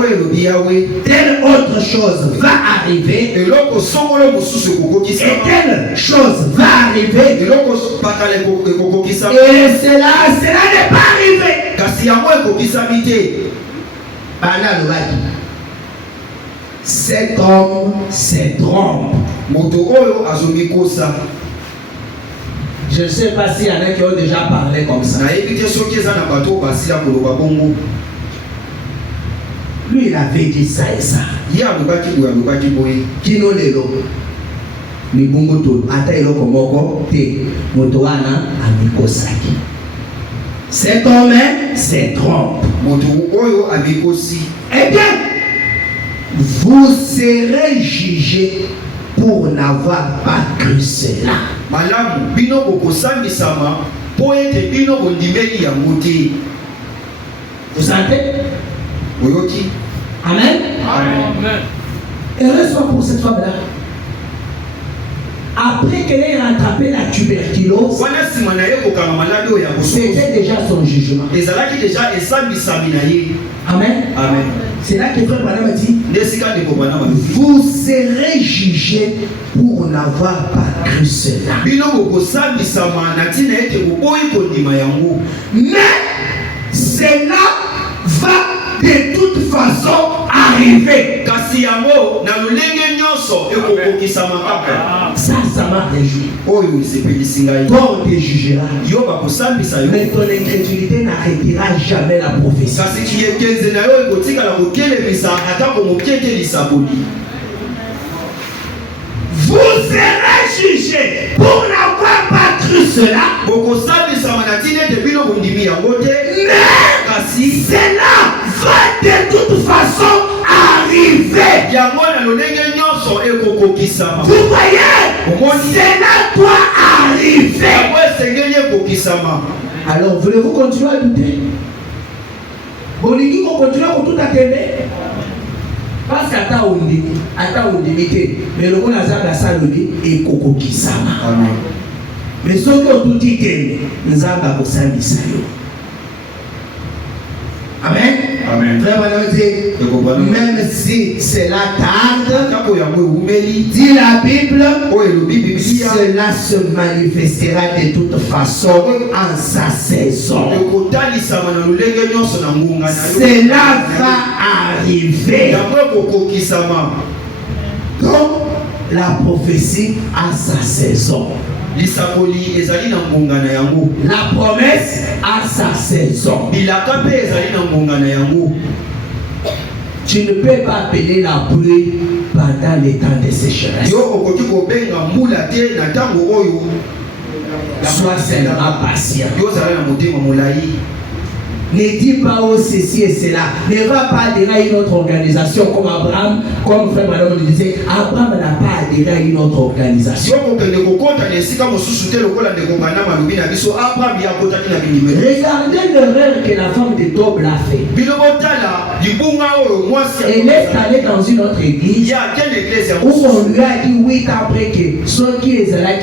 telle autre chose va arriver, et telle chose va arriver, et cela n'est pas arrivé. Cet homme se trompe. Je ne sais pas s'il y en a qui ont déjà parlé comme ça. Lui, il avait dit ça et ça. Kino lelo. Ni bungutu. Ata iloko moko te. Motoana amikosaki. cet homme se trompe. Eh bien, vous serez jugés pour n'avoir pas cru cela. Vous sentez? Amen. Amen. Heureusement pour cette femme-là. Après qu'elle ait rattrapé la tuberculose, c'était déjà son jugement. Amen. Amen. C'est là que frère Branham a dit, vous serez jugés pour n'avoir pas cru cela. Mais cela va de toute façon arriver. Ça m'a réjoui. Toi, on te jugera. Mais ton incrédulité n'arrêtera jamais la prophétie. Vous serez jugés pour n'avoir pas cru cela. Mais cela va de toute façon arriver. Vous voyez, cela doit arriver. Alors, voulez-vous continuer à douter? Bolini, on continue à tout attendre. Parce qu'à on dit, mais le monde a ça saloni et Koko Kisama. Mais ce que tout dit, nous avons besoin. Amen. Amen. Même si cela tarde, dit la Bible, cela se manifestera de toute façon en sa saison. Cela va arriver. Donc, la prophétie a sa saison. La promesse a sa saison. Tu ne peux pas appeler la pluie pendant les temps de sécheresse. Sois seulement patient. Ne dis pas oh ceci et cela. Ne va pas adhérer à une autre organisation comme Abraham, comme frère Madame le disait. Abraham n'a pas adhéré à une autre organisation. Regardez l'erreur que la femme de Tob l'a fait. Elle est allée dans une autre église où on lui a dit 8 ans après que ceux qui sont là,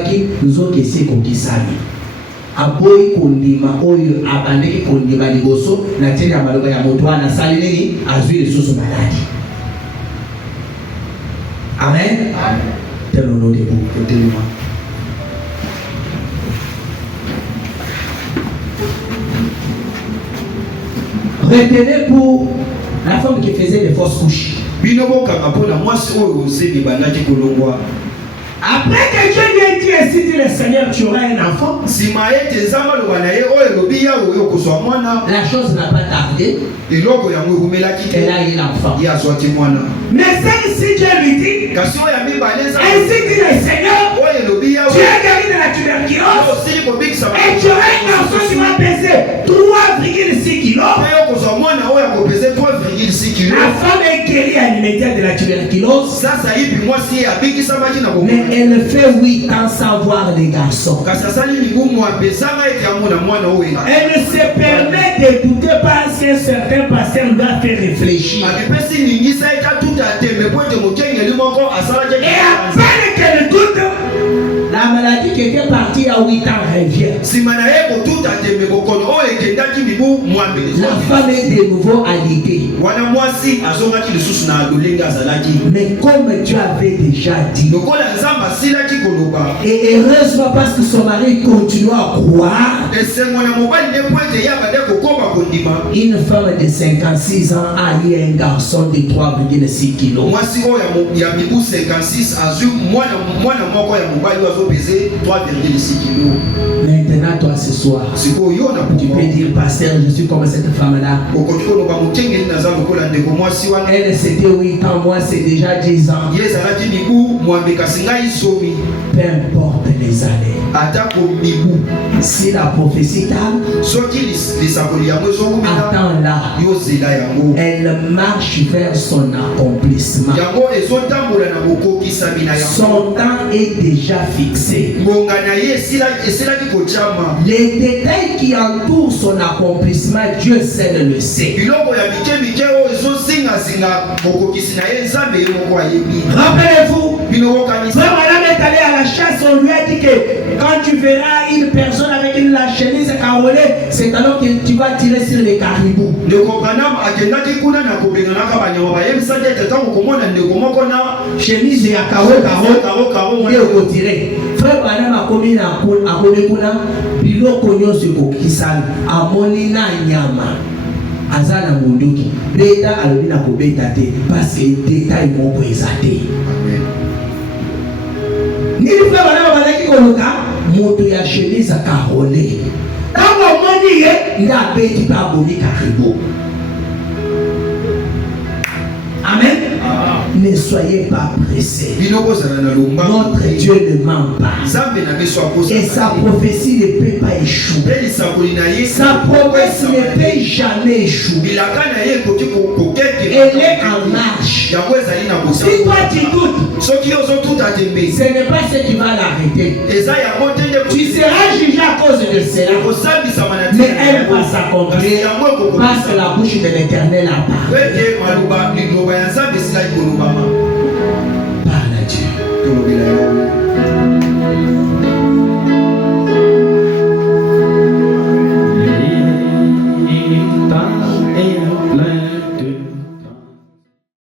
qui nous ont laissé comme qui savent. Aboy kondima oyo abandeki kondima liboso na tena maloba ya moto ana salini azwi lisusu maladi. Amen. Tenons-nous debout. Retenez pour la femme qui faisait des fausses couches. Après que Dieu lui ait dit ainsi dit le Seigneur, tu auras un enfant. La chose n'a pas tardé. Elle a eu l'enfant. Mais celle-ci, Dieu lui dit, ainsi dit le Seigneur, tu es guéri de la tuberculose et tu auras un enfant qui va peser 3,6 kilos. La femme est guérie à l'immédiat de la tuberculose. Mais elle fait 8 ans sans voir les garçons. Elle se permet de douter parce que certains pasteurs lui a fait réfléchir. Et à peine qu'elle doute, la maladie qui était partie à 8 ans revient. La femme est de nouveau alitée. Mais comme Dieu avait déjà dit, et heureusement parce que son mari continue à croire, une femme de 56 ans a eu un garçon de 3,6 kilos. kilo. Maintenant, toi, ce soir, Sikoyo na tu peux pouvoir. dire, pasteur, je suis comme cette femme-là. Okotiko ba mukenge naza lokola ndeko mwasi wana. Elle, c'était 8 ans, moi, c'est déjà 10 ans. Yezalaki mibu mwambe kasingai somi. Peu importe les années. Atako mibu. Si la prophétie tarde, Soki lisakoli yango ezongumina. attends-la. Yozela yango. Elle marche vers son accomplissement. Yango ezotambola na bokokisami na yango. Son temps est déjà fixé. Ngonga na ye esilaki kochama. Les détails qui entourent son accomplissement, Dieu seul le sait. Biloko ya mike oyo ezozingazinga bokokisi na ye nzambe ye moko ayebi. Rappelez-vous, Biloko kanisa. quand madame est allée à la chasse, on lui a dit que quand tu verras une personne avec la chemise carolée, c'est alors que tu vas tirer sur les caribous. Ndeko Branham akendaki kuna na kobenganaka banyama bayebisaki ete ntango komona ndeko moko na Chemise ya karo karo nde okotirer. Frère Branham akomi kuna biloko nyonso ekokisana amoni na nyama aza na munduki leta alobi na kobeta te parce que détail moko eza te. Nini frère Branham bazalaki koluka moto ya chemise carolée ntango omoni ye nde abeti mpe abomi karibo. Amen. Ne soyez pas pressés. Notre Dieu ne ment pas. Et sa prophétie ne peut pas échouer. Sa promesse ne peut jamais échouer. Elle est en marche. Si toi tu doutes, ce n'est pas ce qui va l'arrêter. Tu seras jugé à cause de cela. Mais elle va s'accomplir parce que la bouche de l'Éternel a parlé.